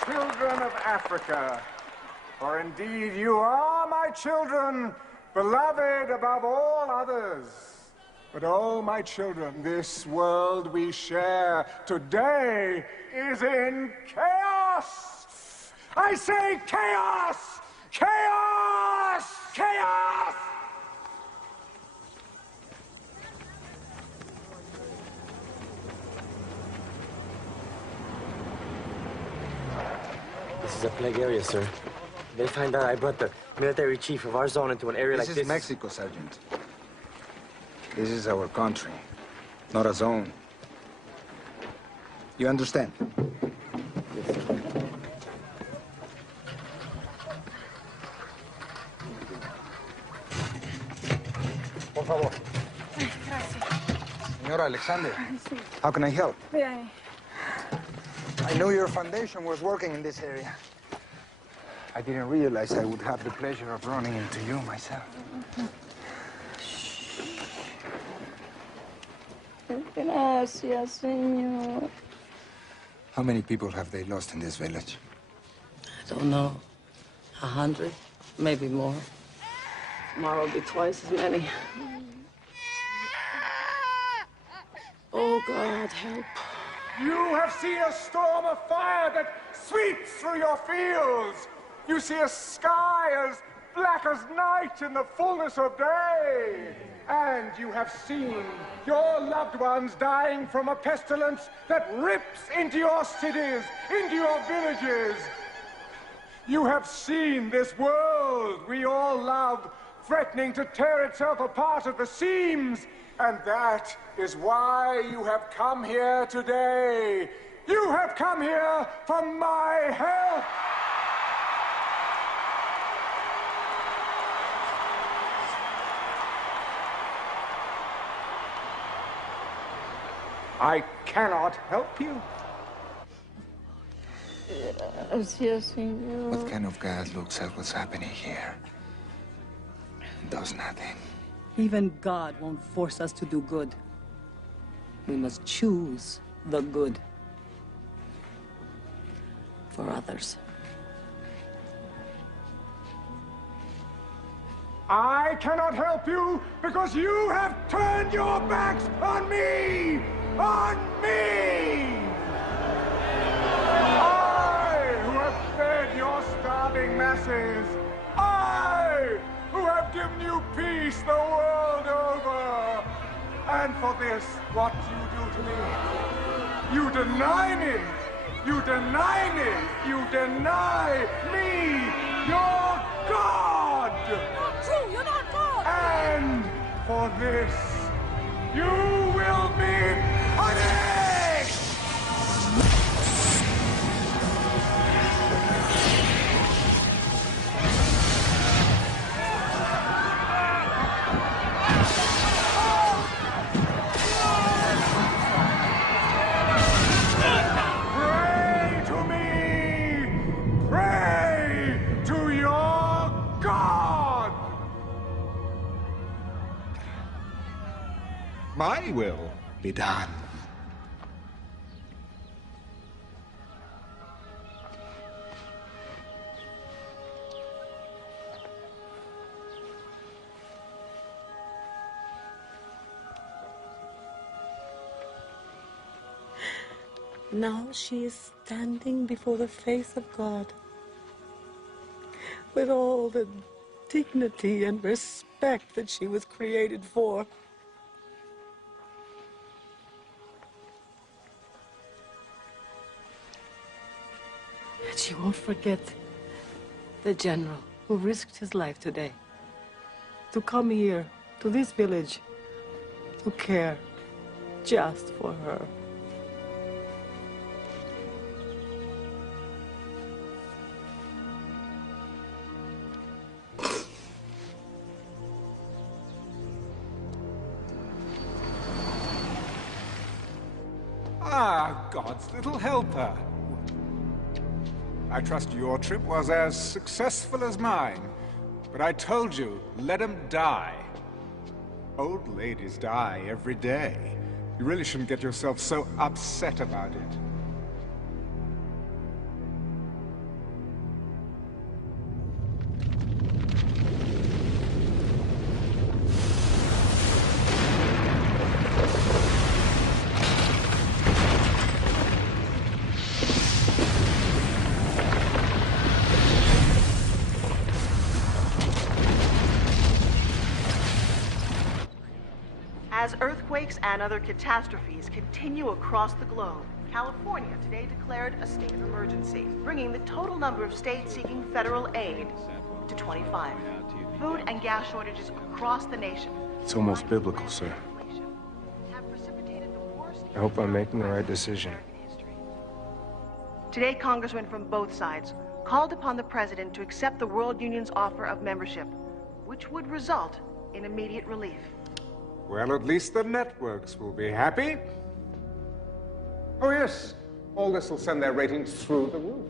Children of Africa, for indeed you are my children, beloved above all others. But oh, my children, this world we share today is in chaos. I say chaos! Chaos! Chaos! This is a plague area, sir. They find out I brought the military chief of our zone into an area like this. This is Mexico, Sergeant. This is our country, not a zone. You understand? Yes, sir. Por favor. Senora Alexander, how can I help? Bien. I knew your foundation was working in this area. I didn't realize I would have the pleasure of running into you myself. Gracias, señor. How many people have they lost in this village? I don't know. 100, maybe more. Tomorrow will be twice as many. Oh, God, help. You have seen a storm of fire that sweeps through your fields. You see a sky as black as night in the fullness of day. And you have seen your loved ones dying from a pestilence that rips into your cities, into your villages. You have seen this world we all love threatening to tear itself apart at the seams. And that is why you have come here today. You have come here for my help. I cannot help you. Gracias, señor. What kind of God looks at what's happening here and does nothing? Even God won't force us to do good. We must choose the good for others. I cannot help you because you have turned your backs on me! On me! I, who have fed your starving masses. I, who have given you peace the world over. And for this, what you do to me? You deny me! You deny me! You deny me! Your God! Not true, you're not God! And for this, you will be punished! Pray to me! Pray to your God! My will be done. Now she is standing before the face of God with all the dignity and respect that she was created for. And she won't forget the general who risked his life today to come here, to this village, to care just for her. Ah, God's little helper. I trust your trip was as successful as mine. But I told you, let him die. Old ladies die every day. You really shouldn't get yourself so upset about it. As earthquakes and other catastrophes continue across the globe, California today declared a state of emergency, bringing the total number of states seeking federal aid to 25. Food and gas shortages across the nation. It's almost biblical, sir. I hope I'm making the right decision. Today, congressmen from both sides called upon the president to accept the World Union's offer of membership, which would result in immediate relief. Well, at least the networks will be happy. Oh, yes. All this will send their ratings through the roof.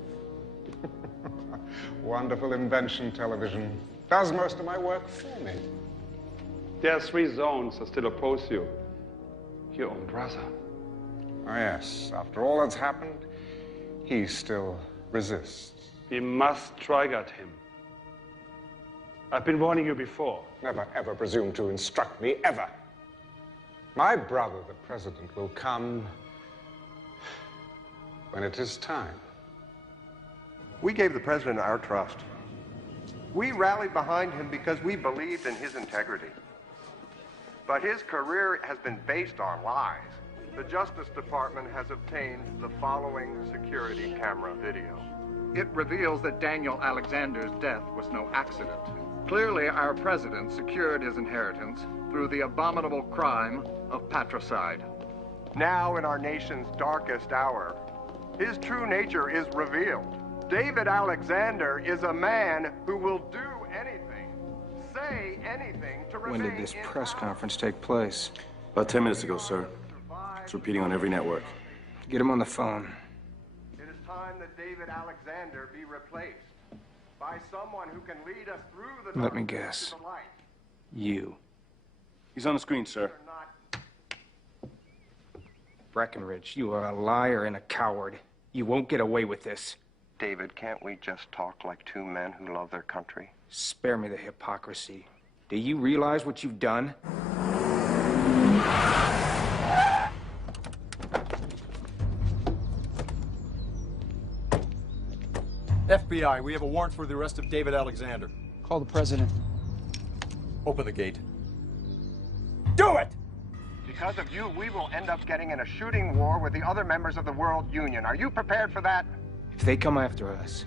Wonderful invention, television. Does most of my work for me. There are 3 zones that still oppose you. Your own brother. Oh, yes. After all that's happened, he still resists. We must strike at him. I've been warning you before. Never, ever presume to instruct me, ever. My brother, the president, will come when it is time. We gave the president our trust. We rallied behind him because we believed in his integrity. But his career has been based on lies. The Justice Department has obtained the following security camera video. It reveals that Daniel Alexander's death was no accident. Clearly, our president secured his inheritance through the abominable crime of patricide. Now, in our nation's darkest hour, his true nature is revealed. David Alexander is a man who will do anything, say anything to remain. When did this press conference take place? About 10 minutes ago, sir. It's repeating on every network. Get him on the phone. It is time that David Alexander be replaced by someone who can lead us through the Let me darkness guess. to the light. You. He's on the screen, sir. Breckenridge, you are a liar and a coward. You won't get away with this. David, can't we just talk like 2 men who love their country? Spare me the hypocrisy. Do you realize what you've done? FBI, we have a warrant for the arrest of David Alexander. Call the president. Open the gate. Do it! Because of you, we will end up getting in a shooting war with the other members of the World Union. Are you prepared for that? If they come after us,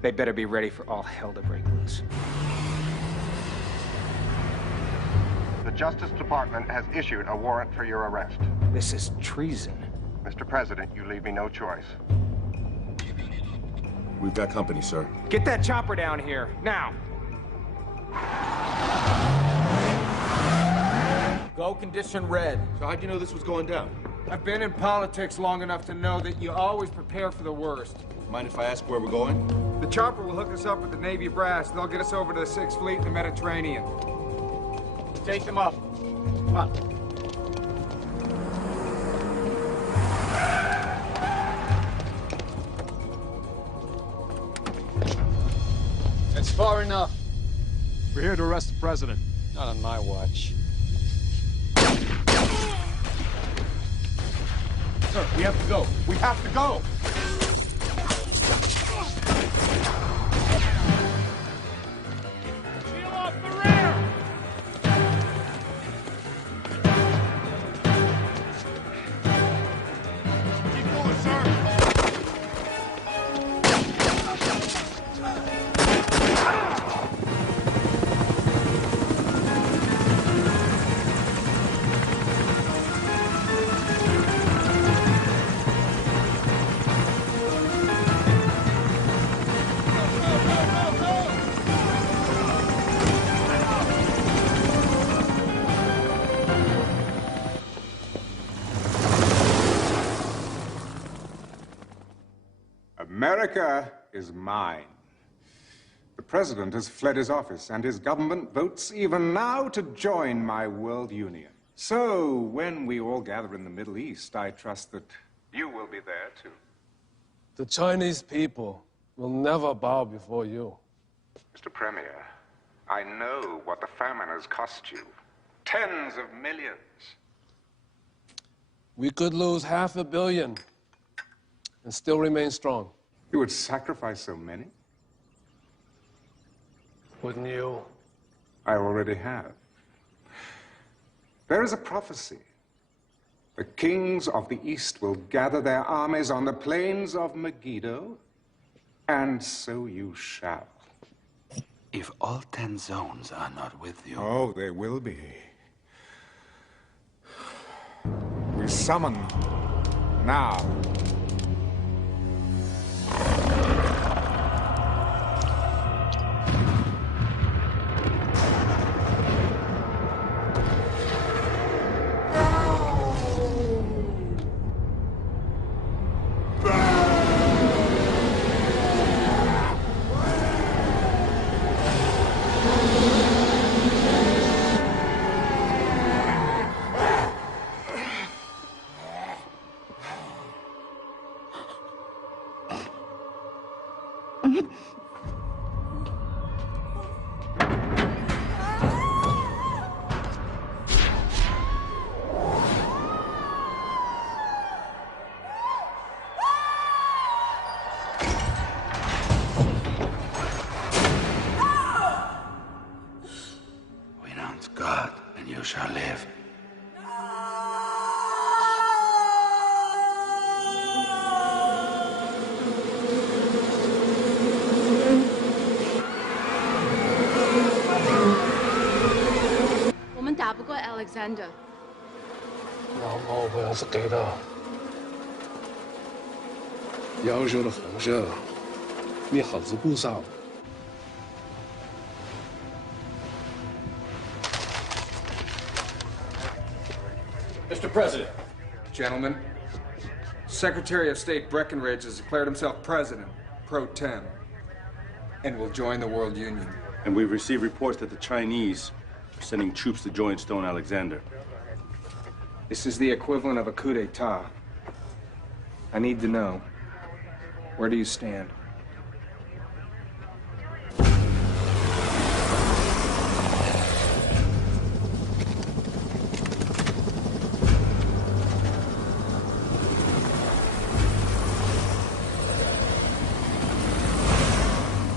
they better be ready for all hell to break loose. The Justice Department has issued a warrant for your arrest. This is treason. Mr. President, you leave me no choice. We've got company, sir. Get that chopper down here, now! Go condition red. So how'd you know this was going down? I've been in politics long enough to know that you always prepare for the worst. Mind if I ask where we're going? The chopper will hook us up with the Navy brass. They'll get us over to the 6th Fleet in the Mediterranean. Take them up. Come on. That's far enough. We're here to arrest the president. Not on my watch. Sir, we have to go. We have to go! America is mine. The president has fled his office, and his government votes even now to join my world union. So, when we all gather in the Middle East, I trust that you will be there, too. The Chinese people will never bow before you. Mr. Premier, I know what the famine has cost you. Tens of millions. We could lose $500 million and still remain strong. You would sacrifice so many? Wouldn't you? I already have. There is a prophecy. The kings of the East will gather their armies on the plains of Megiddo, and so you shall. If all 10 zones are not with you... Oh, they will be. We summon now. Renounce God, and you shall live. Alexander. 老猫不要是给的，要求的红色，你好自顾上。 Mr. President. Gentlemen, Secretary of State Breckinridge has declared himself president, pro tem, and will join the World Union. And we've received reports that the Chinese are sending troops to join Stone Alexander. This is the equivalent of a coup d'etat. I need to know, where do you stand?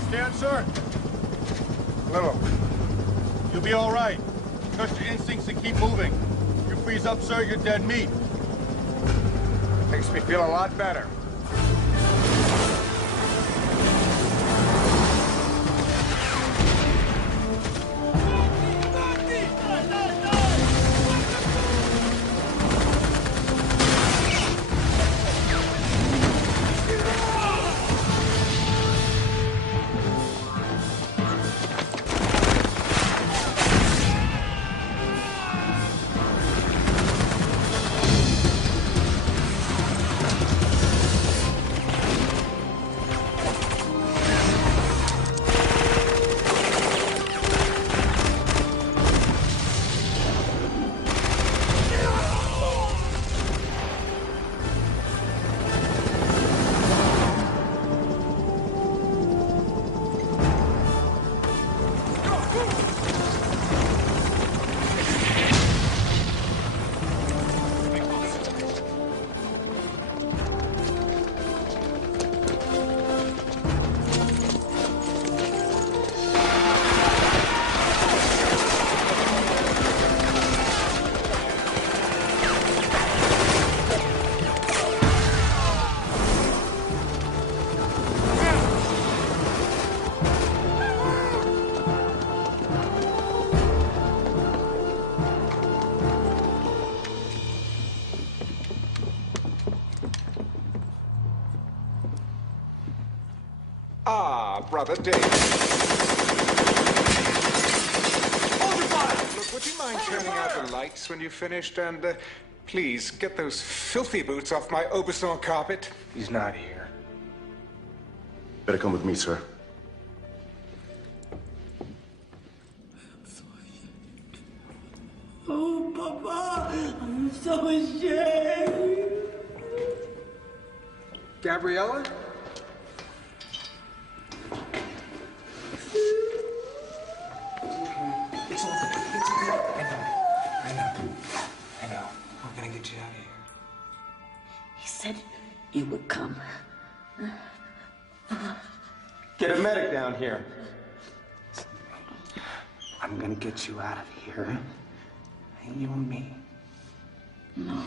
Stand, sir. Little. You'll be all right. Trust your instincts and keep moving. You freeze up, sir, you're dead meat. Makes me feel a lot better. Ah, Brother David. Hold your fire! Look, would you mind turning out the lights when you've finished? And please, get those filthy boots off my Aubusson carpet. He's not here. Better come with me, sir. Oh, Papa, I'm so ashamed. Gabriella? It's okay. It's okay. I know. We're gonna get you out of here. He said you would come. Get a medic down here. I'm gonna get you out of here. You and me. No.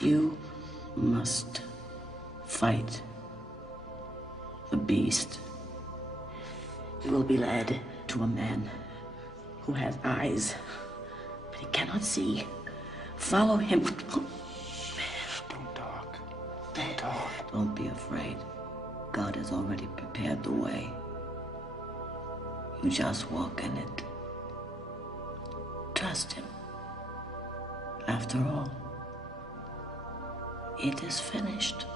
You must fight the beast. You will be led to a man who has eyes, but he cannot see. Follow him. Don't talk. Don't talk. Don't be afraid. God has already prepared the way. You just walk in it. Trust him. After all, it is finished.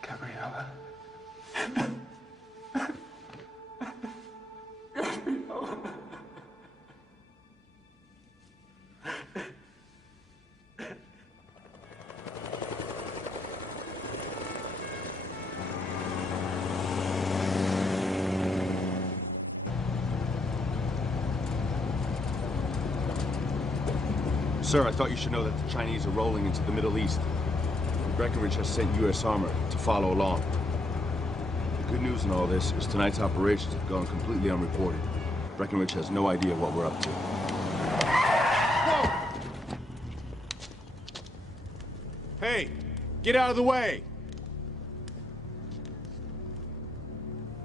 Gabriella. Sir, I thought you should know that the Chinese are rolling into the Middle East. Breckinridge has sent U.S. armor to follow along. The good news in all this is tonight's operations have gone completely unreported. Breckinridge has no idea what we're up to. Whoa! Hey, get out of the way!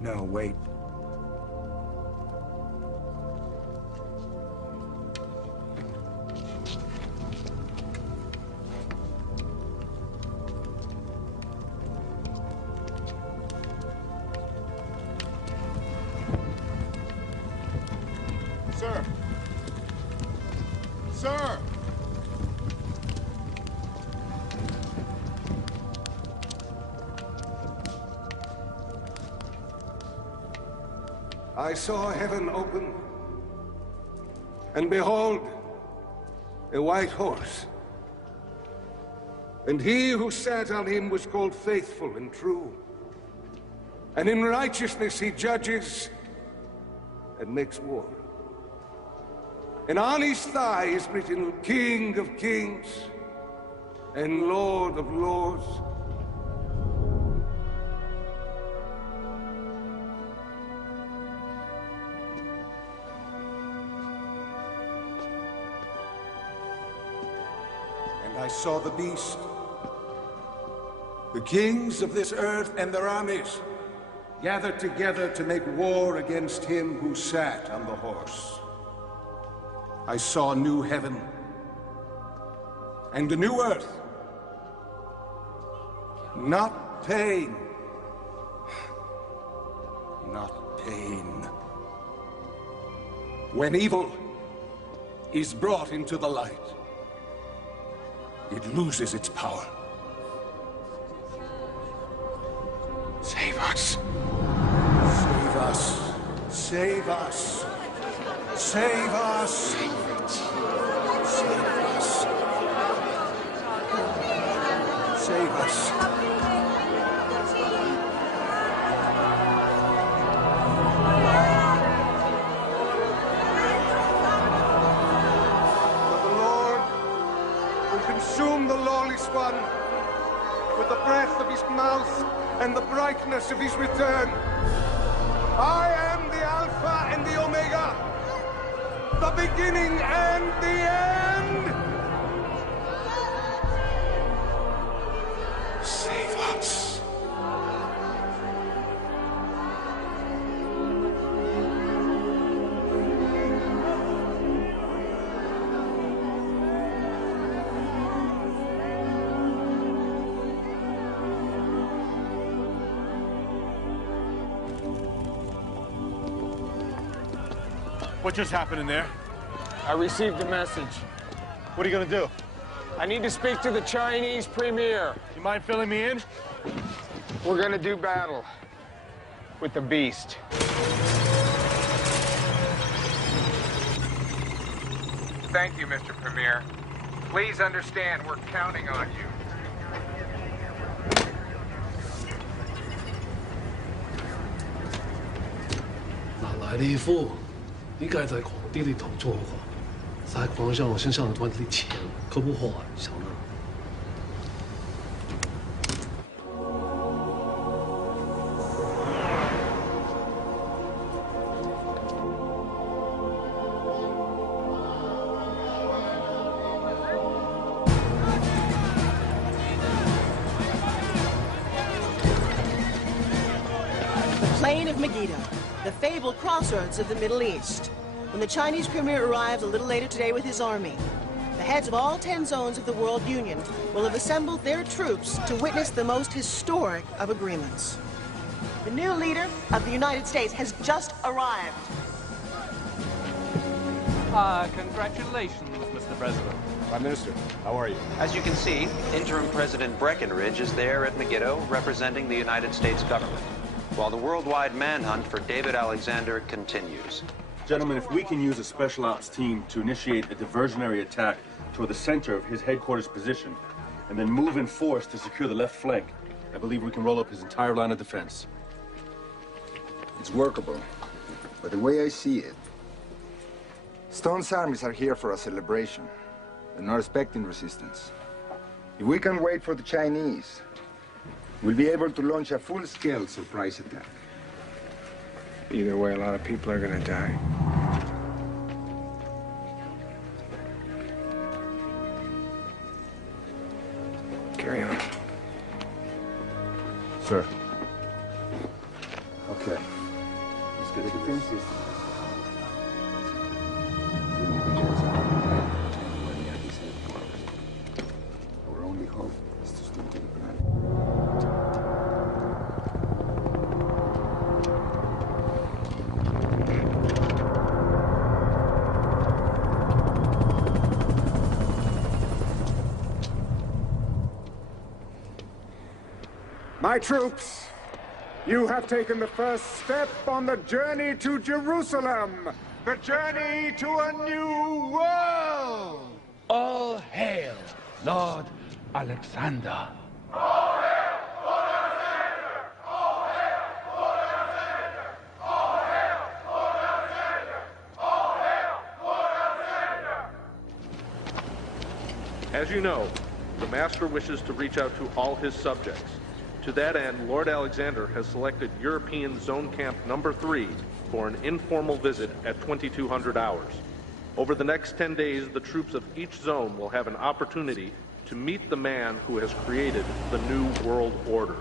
No, wait. Sir! Sir! I saw heaven open, and behold, a white horse. And he who sat on him was called Faithful and True. And in righteousness he judges and makes war. And on his thigh is written King of Kings and Lord of Lords. And I saw the beast, the kings of this earth and their armies, gathered together to make war against him who sat on the horse. I saw a new heaven and a new earth. Not pain. Not pain. When evil is brought into the light, it loses its power. Save us. Save us. Save us. Save us. Save us. Save us. For the Lord will consume the lawless one with the breath of his mouth and the brightness of his return. I am the Alpha and the Omega, the beginning and the end. Save us. What just happened in there? I received a message. What are you gonna do? I need to speak to the Chinese premier. You mind filling me in? We're gonna do battle with the beast. Thank you, Mr. Premier. Please understand we're counting on you. 哪来的一副？你该在皇帝的头做過。再放下我身上的多的钱，可不好啊，小娜。 Plain of Megiddo, the fabled crossroads of the Middle East. When the Chinese premier arrives a little later today with his army, the heads of all 10 zones of the World Union will have assembled their troops to witness the most historic of agreements. The new leader of the United States has just arrived. Congratulations, Mr. President. Prime Minister, how are you? As you can see, interim President Breckinridge is there at Megiddo representing the United States government, while the worldwide manhunt for David Alexander continues. Gentlemen, if we can use a special ops team to initiate a diversionary attack toward the center of his headquarters position, and then move in force to secure the left flank, I believe we can roll up his entire line of defense. It's workable, but the way I see it, Stone's armies are here for a celebration. They're not expecting resistance. If we can wait for the Chinese, we'll be able to launch a full-scale surprise attack. Either way, a lot of people are gonna die. Carry on. Sir. Okay. Let's get to finish this. Our only hope is to stick to the plan. My troops, you have taken the first step on the journey to Jerusalem, the journey to a new world! All hail, Lord Alexander. As you know, the Master wishes to reach out to all his subjects. To that end, Lord Alexander has selected European Zone Camp Number 3 for an informal visit at 2200 hours. Over the next 10 days, the troops of each zone will have an opportunity to meet the man who has created the New World Order.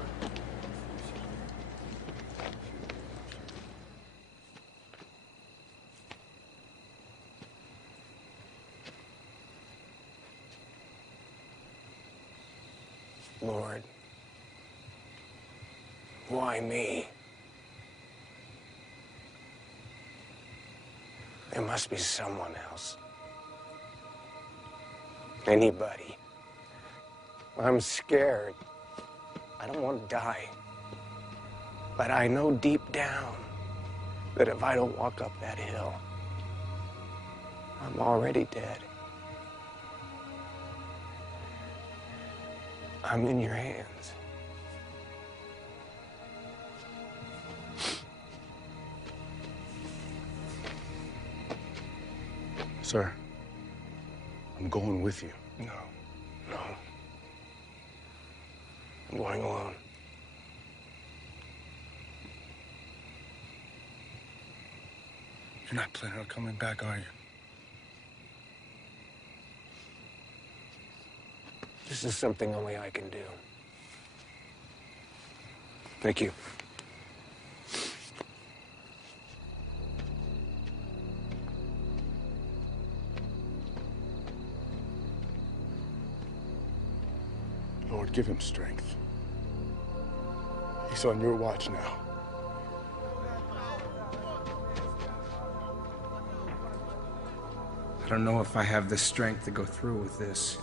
Lord, why me? There must be someone else. Anybody. I'm scared. I don't want to die. But I know deep down that if I don't walk up that hill, I'm already dead. I'm in your hands. Sir, I'm going with you. No. I'm going alone. You're not planning on coming back, are you? This is something only I can do. Thank you. Lord, give him strength. He's on your watch now. I don't know if I have the strength to go through with this.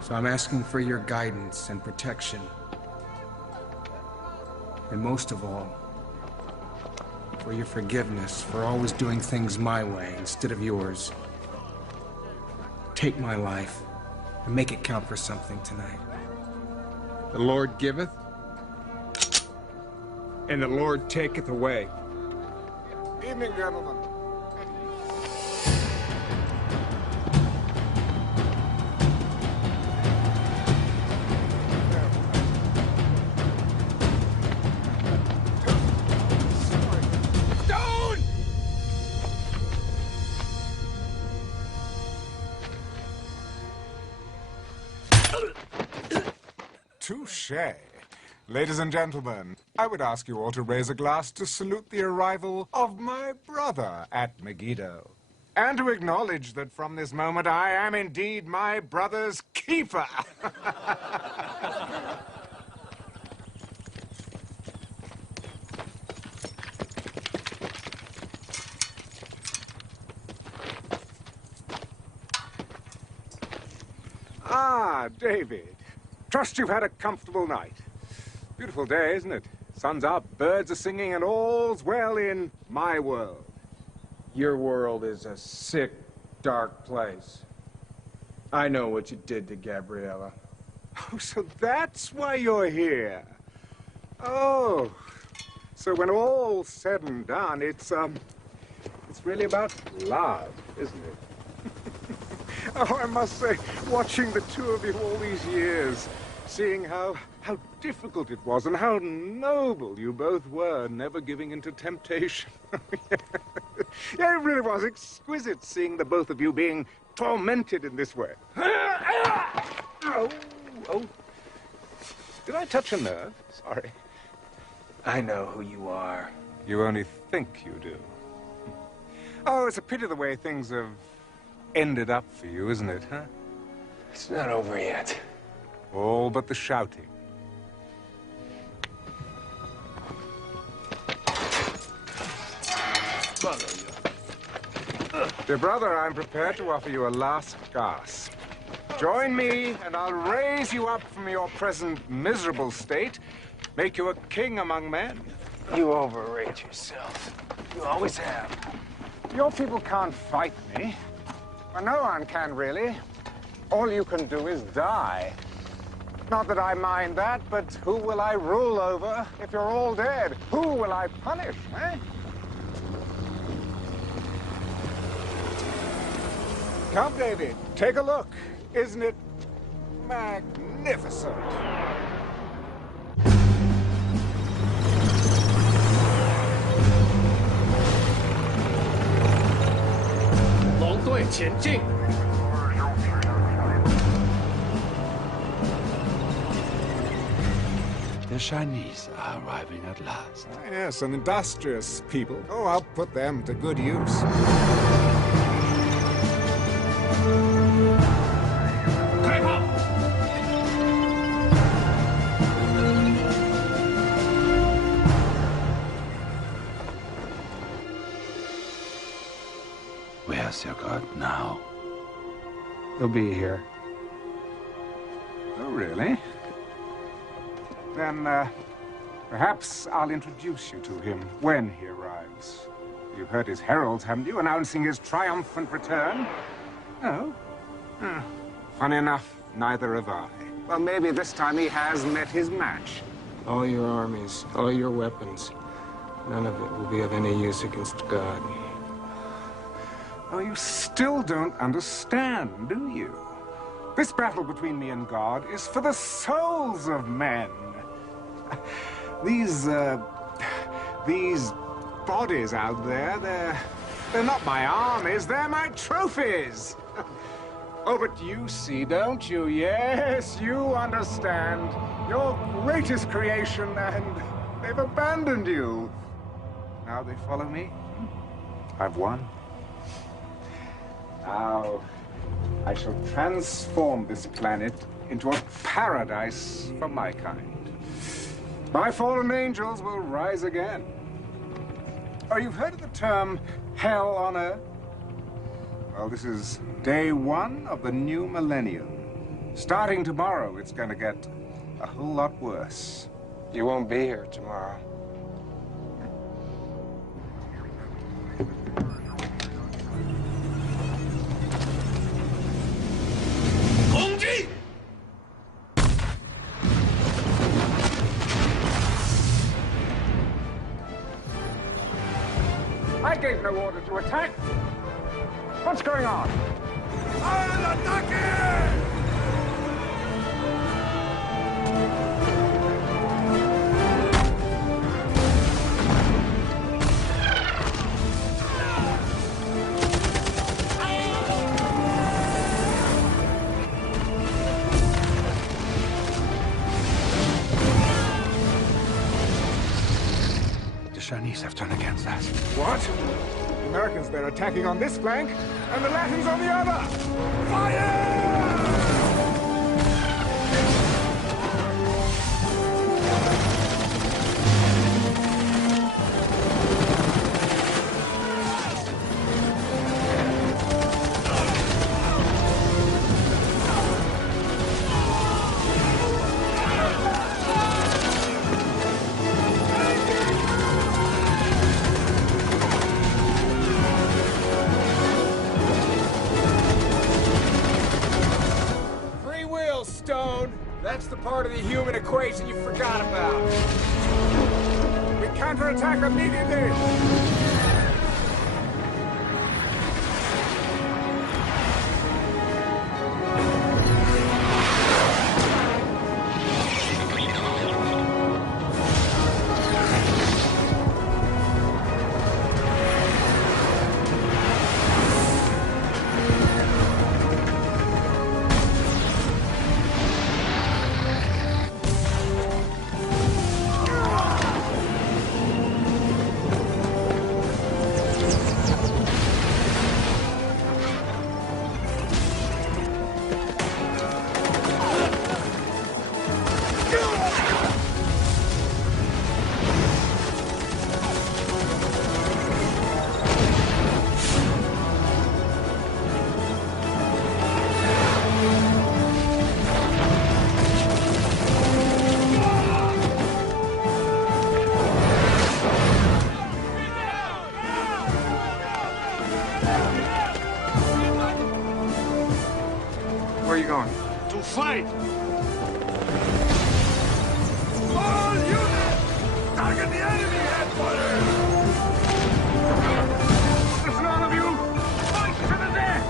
So I'm asking for your guidance and protection. And most of all, for your forgiveness for always doing things my way instead of yours. Take my life and make it count for something tonight. The Lord giveth, and the Lord taketh away. Evening, gentlemen. Touché. Ladies and gentlemen, I would ask you all to raise a glass to salute the arrival of my brother at Megiddo. And to acknowledge that from this moment I am indeed my brother's keeper. Ah, David. Trust you've had a comfortable night. Beautiful day, isn't it? Sun's up, birds are singing, and all's well in my world. Your world is a sick, dark place. I know what you did to Gabriella. Oh, so that's why you're here. Oh, so when all's said and done, it's really about love, isn't it? Oh, I must say, watching the two of you all these years, seeing how difficult it was and how noble you both were, never giving in to temptation. Yeah, it really was exquisite seeing the both of you being tormented in this way. Oh. Did I touch a nerve? Sorry. I know who you are. You only think you do. Oh, it's a pity the way things have ended up for you, isn't it, huh? It's not over yet. All but the shouting. Dear brother, I'm prepared to offer you a last gasp. Join me, and I'll raise you up from your present miserable state, make you a king among men. You overrate yourself. You always have. Your people can't fight me. Well, no one can, really. All you can do is die. Not that I mind that, but who will I rule over if you're all dead? Who will I punish, eh? Come, David, take a look. Isn't it magnificent? The Chinese are arriving at last. Yes, an industrious people. Oh, I'll put them to good use. Where's your god now? He'll be here. Oh, really? Then, perhaps I'll introduce you to him when he arrives. You've heard his heralds, haven't you, announcing his triumphant return? No? Funny enough, neither have I. Well, maybe this time he has met his match. All your armies, all your weapons, none of it will be of any use against God. Oh, you still don't understand, do you? This battle between me and God is for the souls of men. These bodies out there, they're not my armies, they're my trophies. Oh, but you see, don't you? Yes, you understand. Your greatest creation, and they've abandoned you. Now they follow me. I've won. Now, I shall transform this planet into a paradise for my kind. My fallen angels will rise again. Oh, you've heard of the term hell on earth? Well, this is day one of the new millennium. Starting tomorrow, it's going to get a whole lot worse. You won't be here tomorrow. I gave no order to attack. What's going on? I'll attack it! Chinese have turned against us. What? The Americans, they're attacking on this flank, and the Latins on the other! Fire! That's the part of the human equation you forgot about. We counterattack immediately! Where are you going? To fight! All units! Target the enemy headquarters! Listen, all of you! Fight to the death!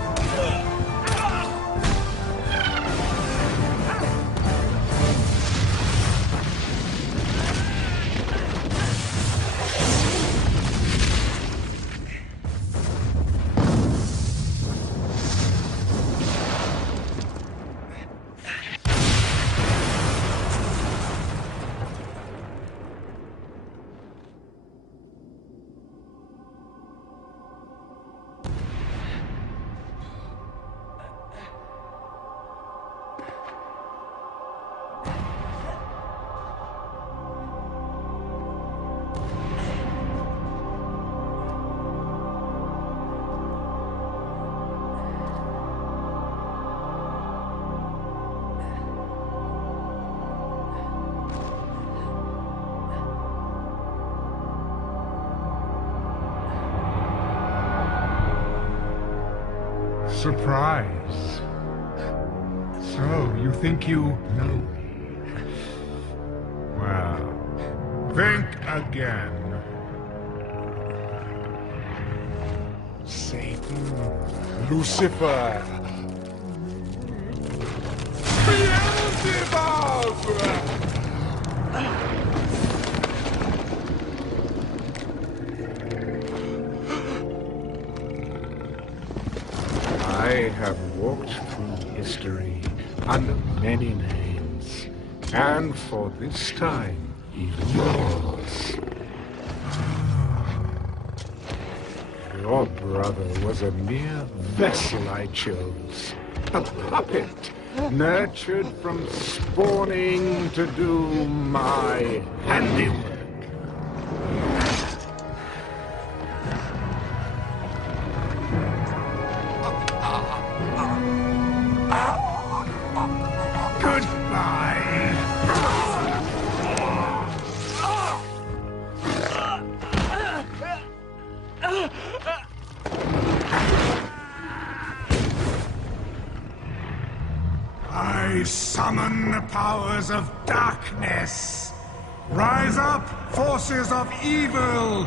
Surprise. So, you think you know me? Well, think again. Satan, Lucifer, Beelzebub! I have walked through history under many names, and for this time, even yours. Your brother was a mere vessel I chose, a puppet, nurtured from spawning to do my handiwork. I summon the powers of darkness. Rise up, forces of evil.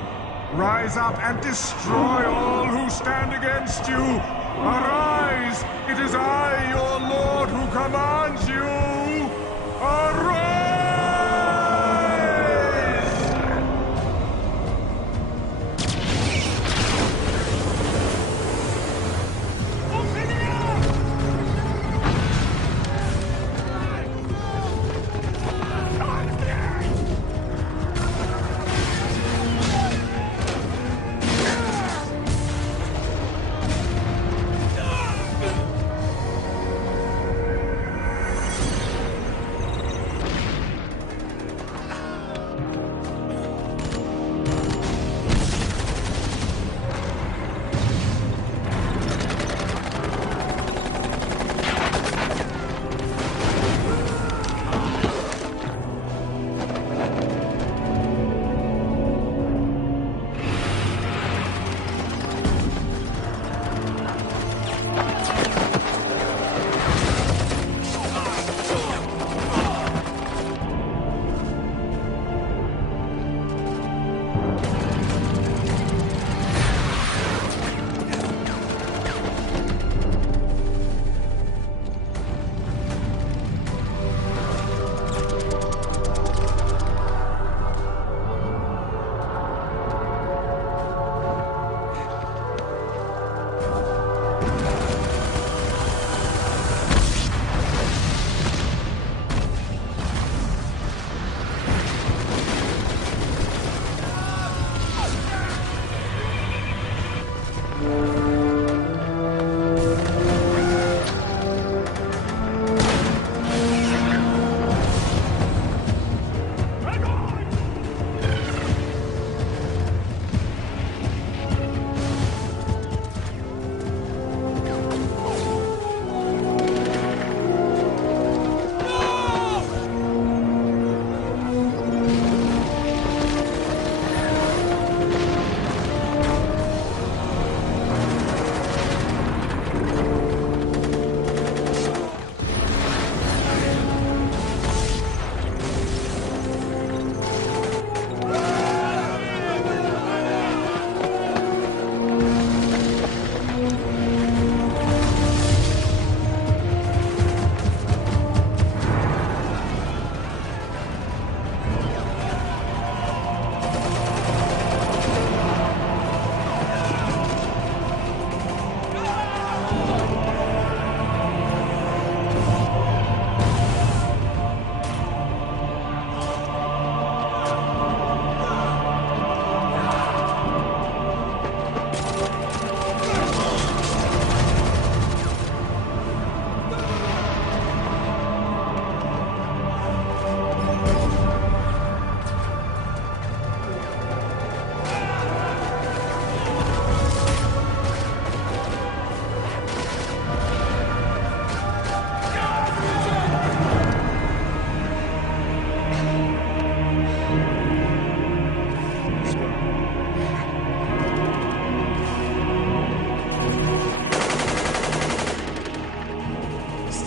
Rise up and destroy all who stand against you. Arise! It is I, your Lord, who commands you. Arise!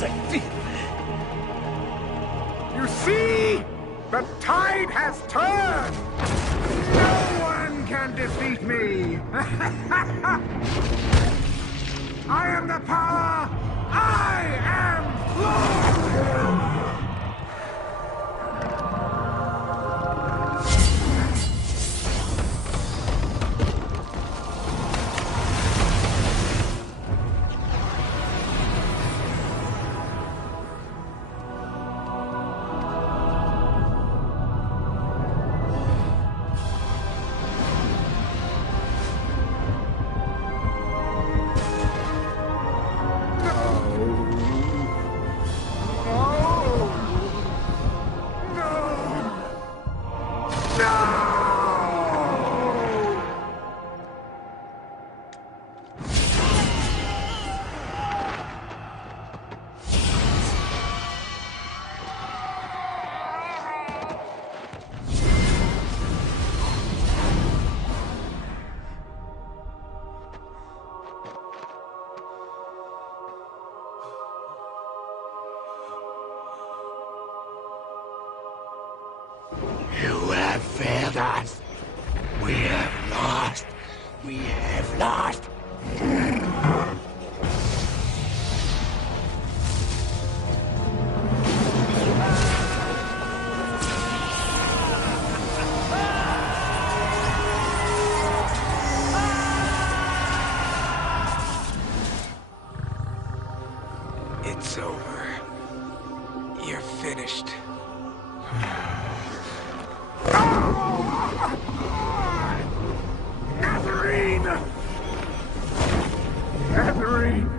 You see? The tide has turned! No one can defeat me! I am the power! I am Lord! You have failed us. We have lost. We have lost. It's over. You're finished. Nazarene! Nazarene!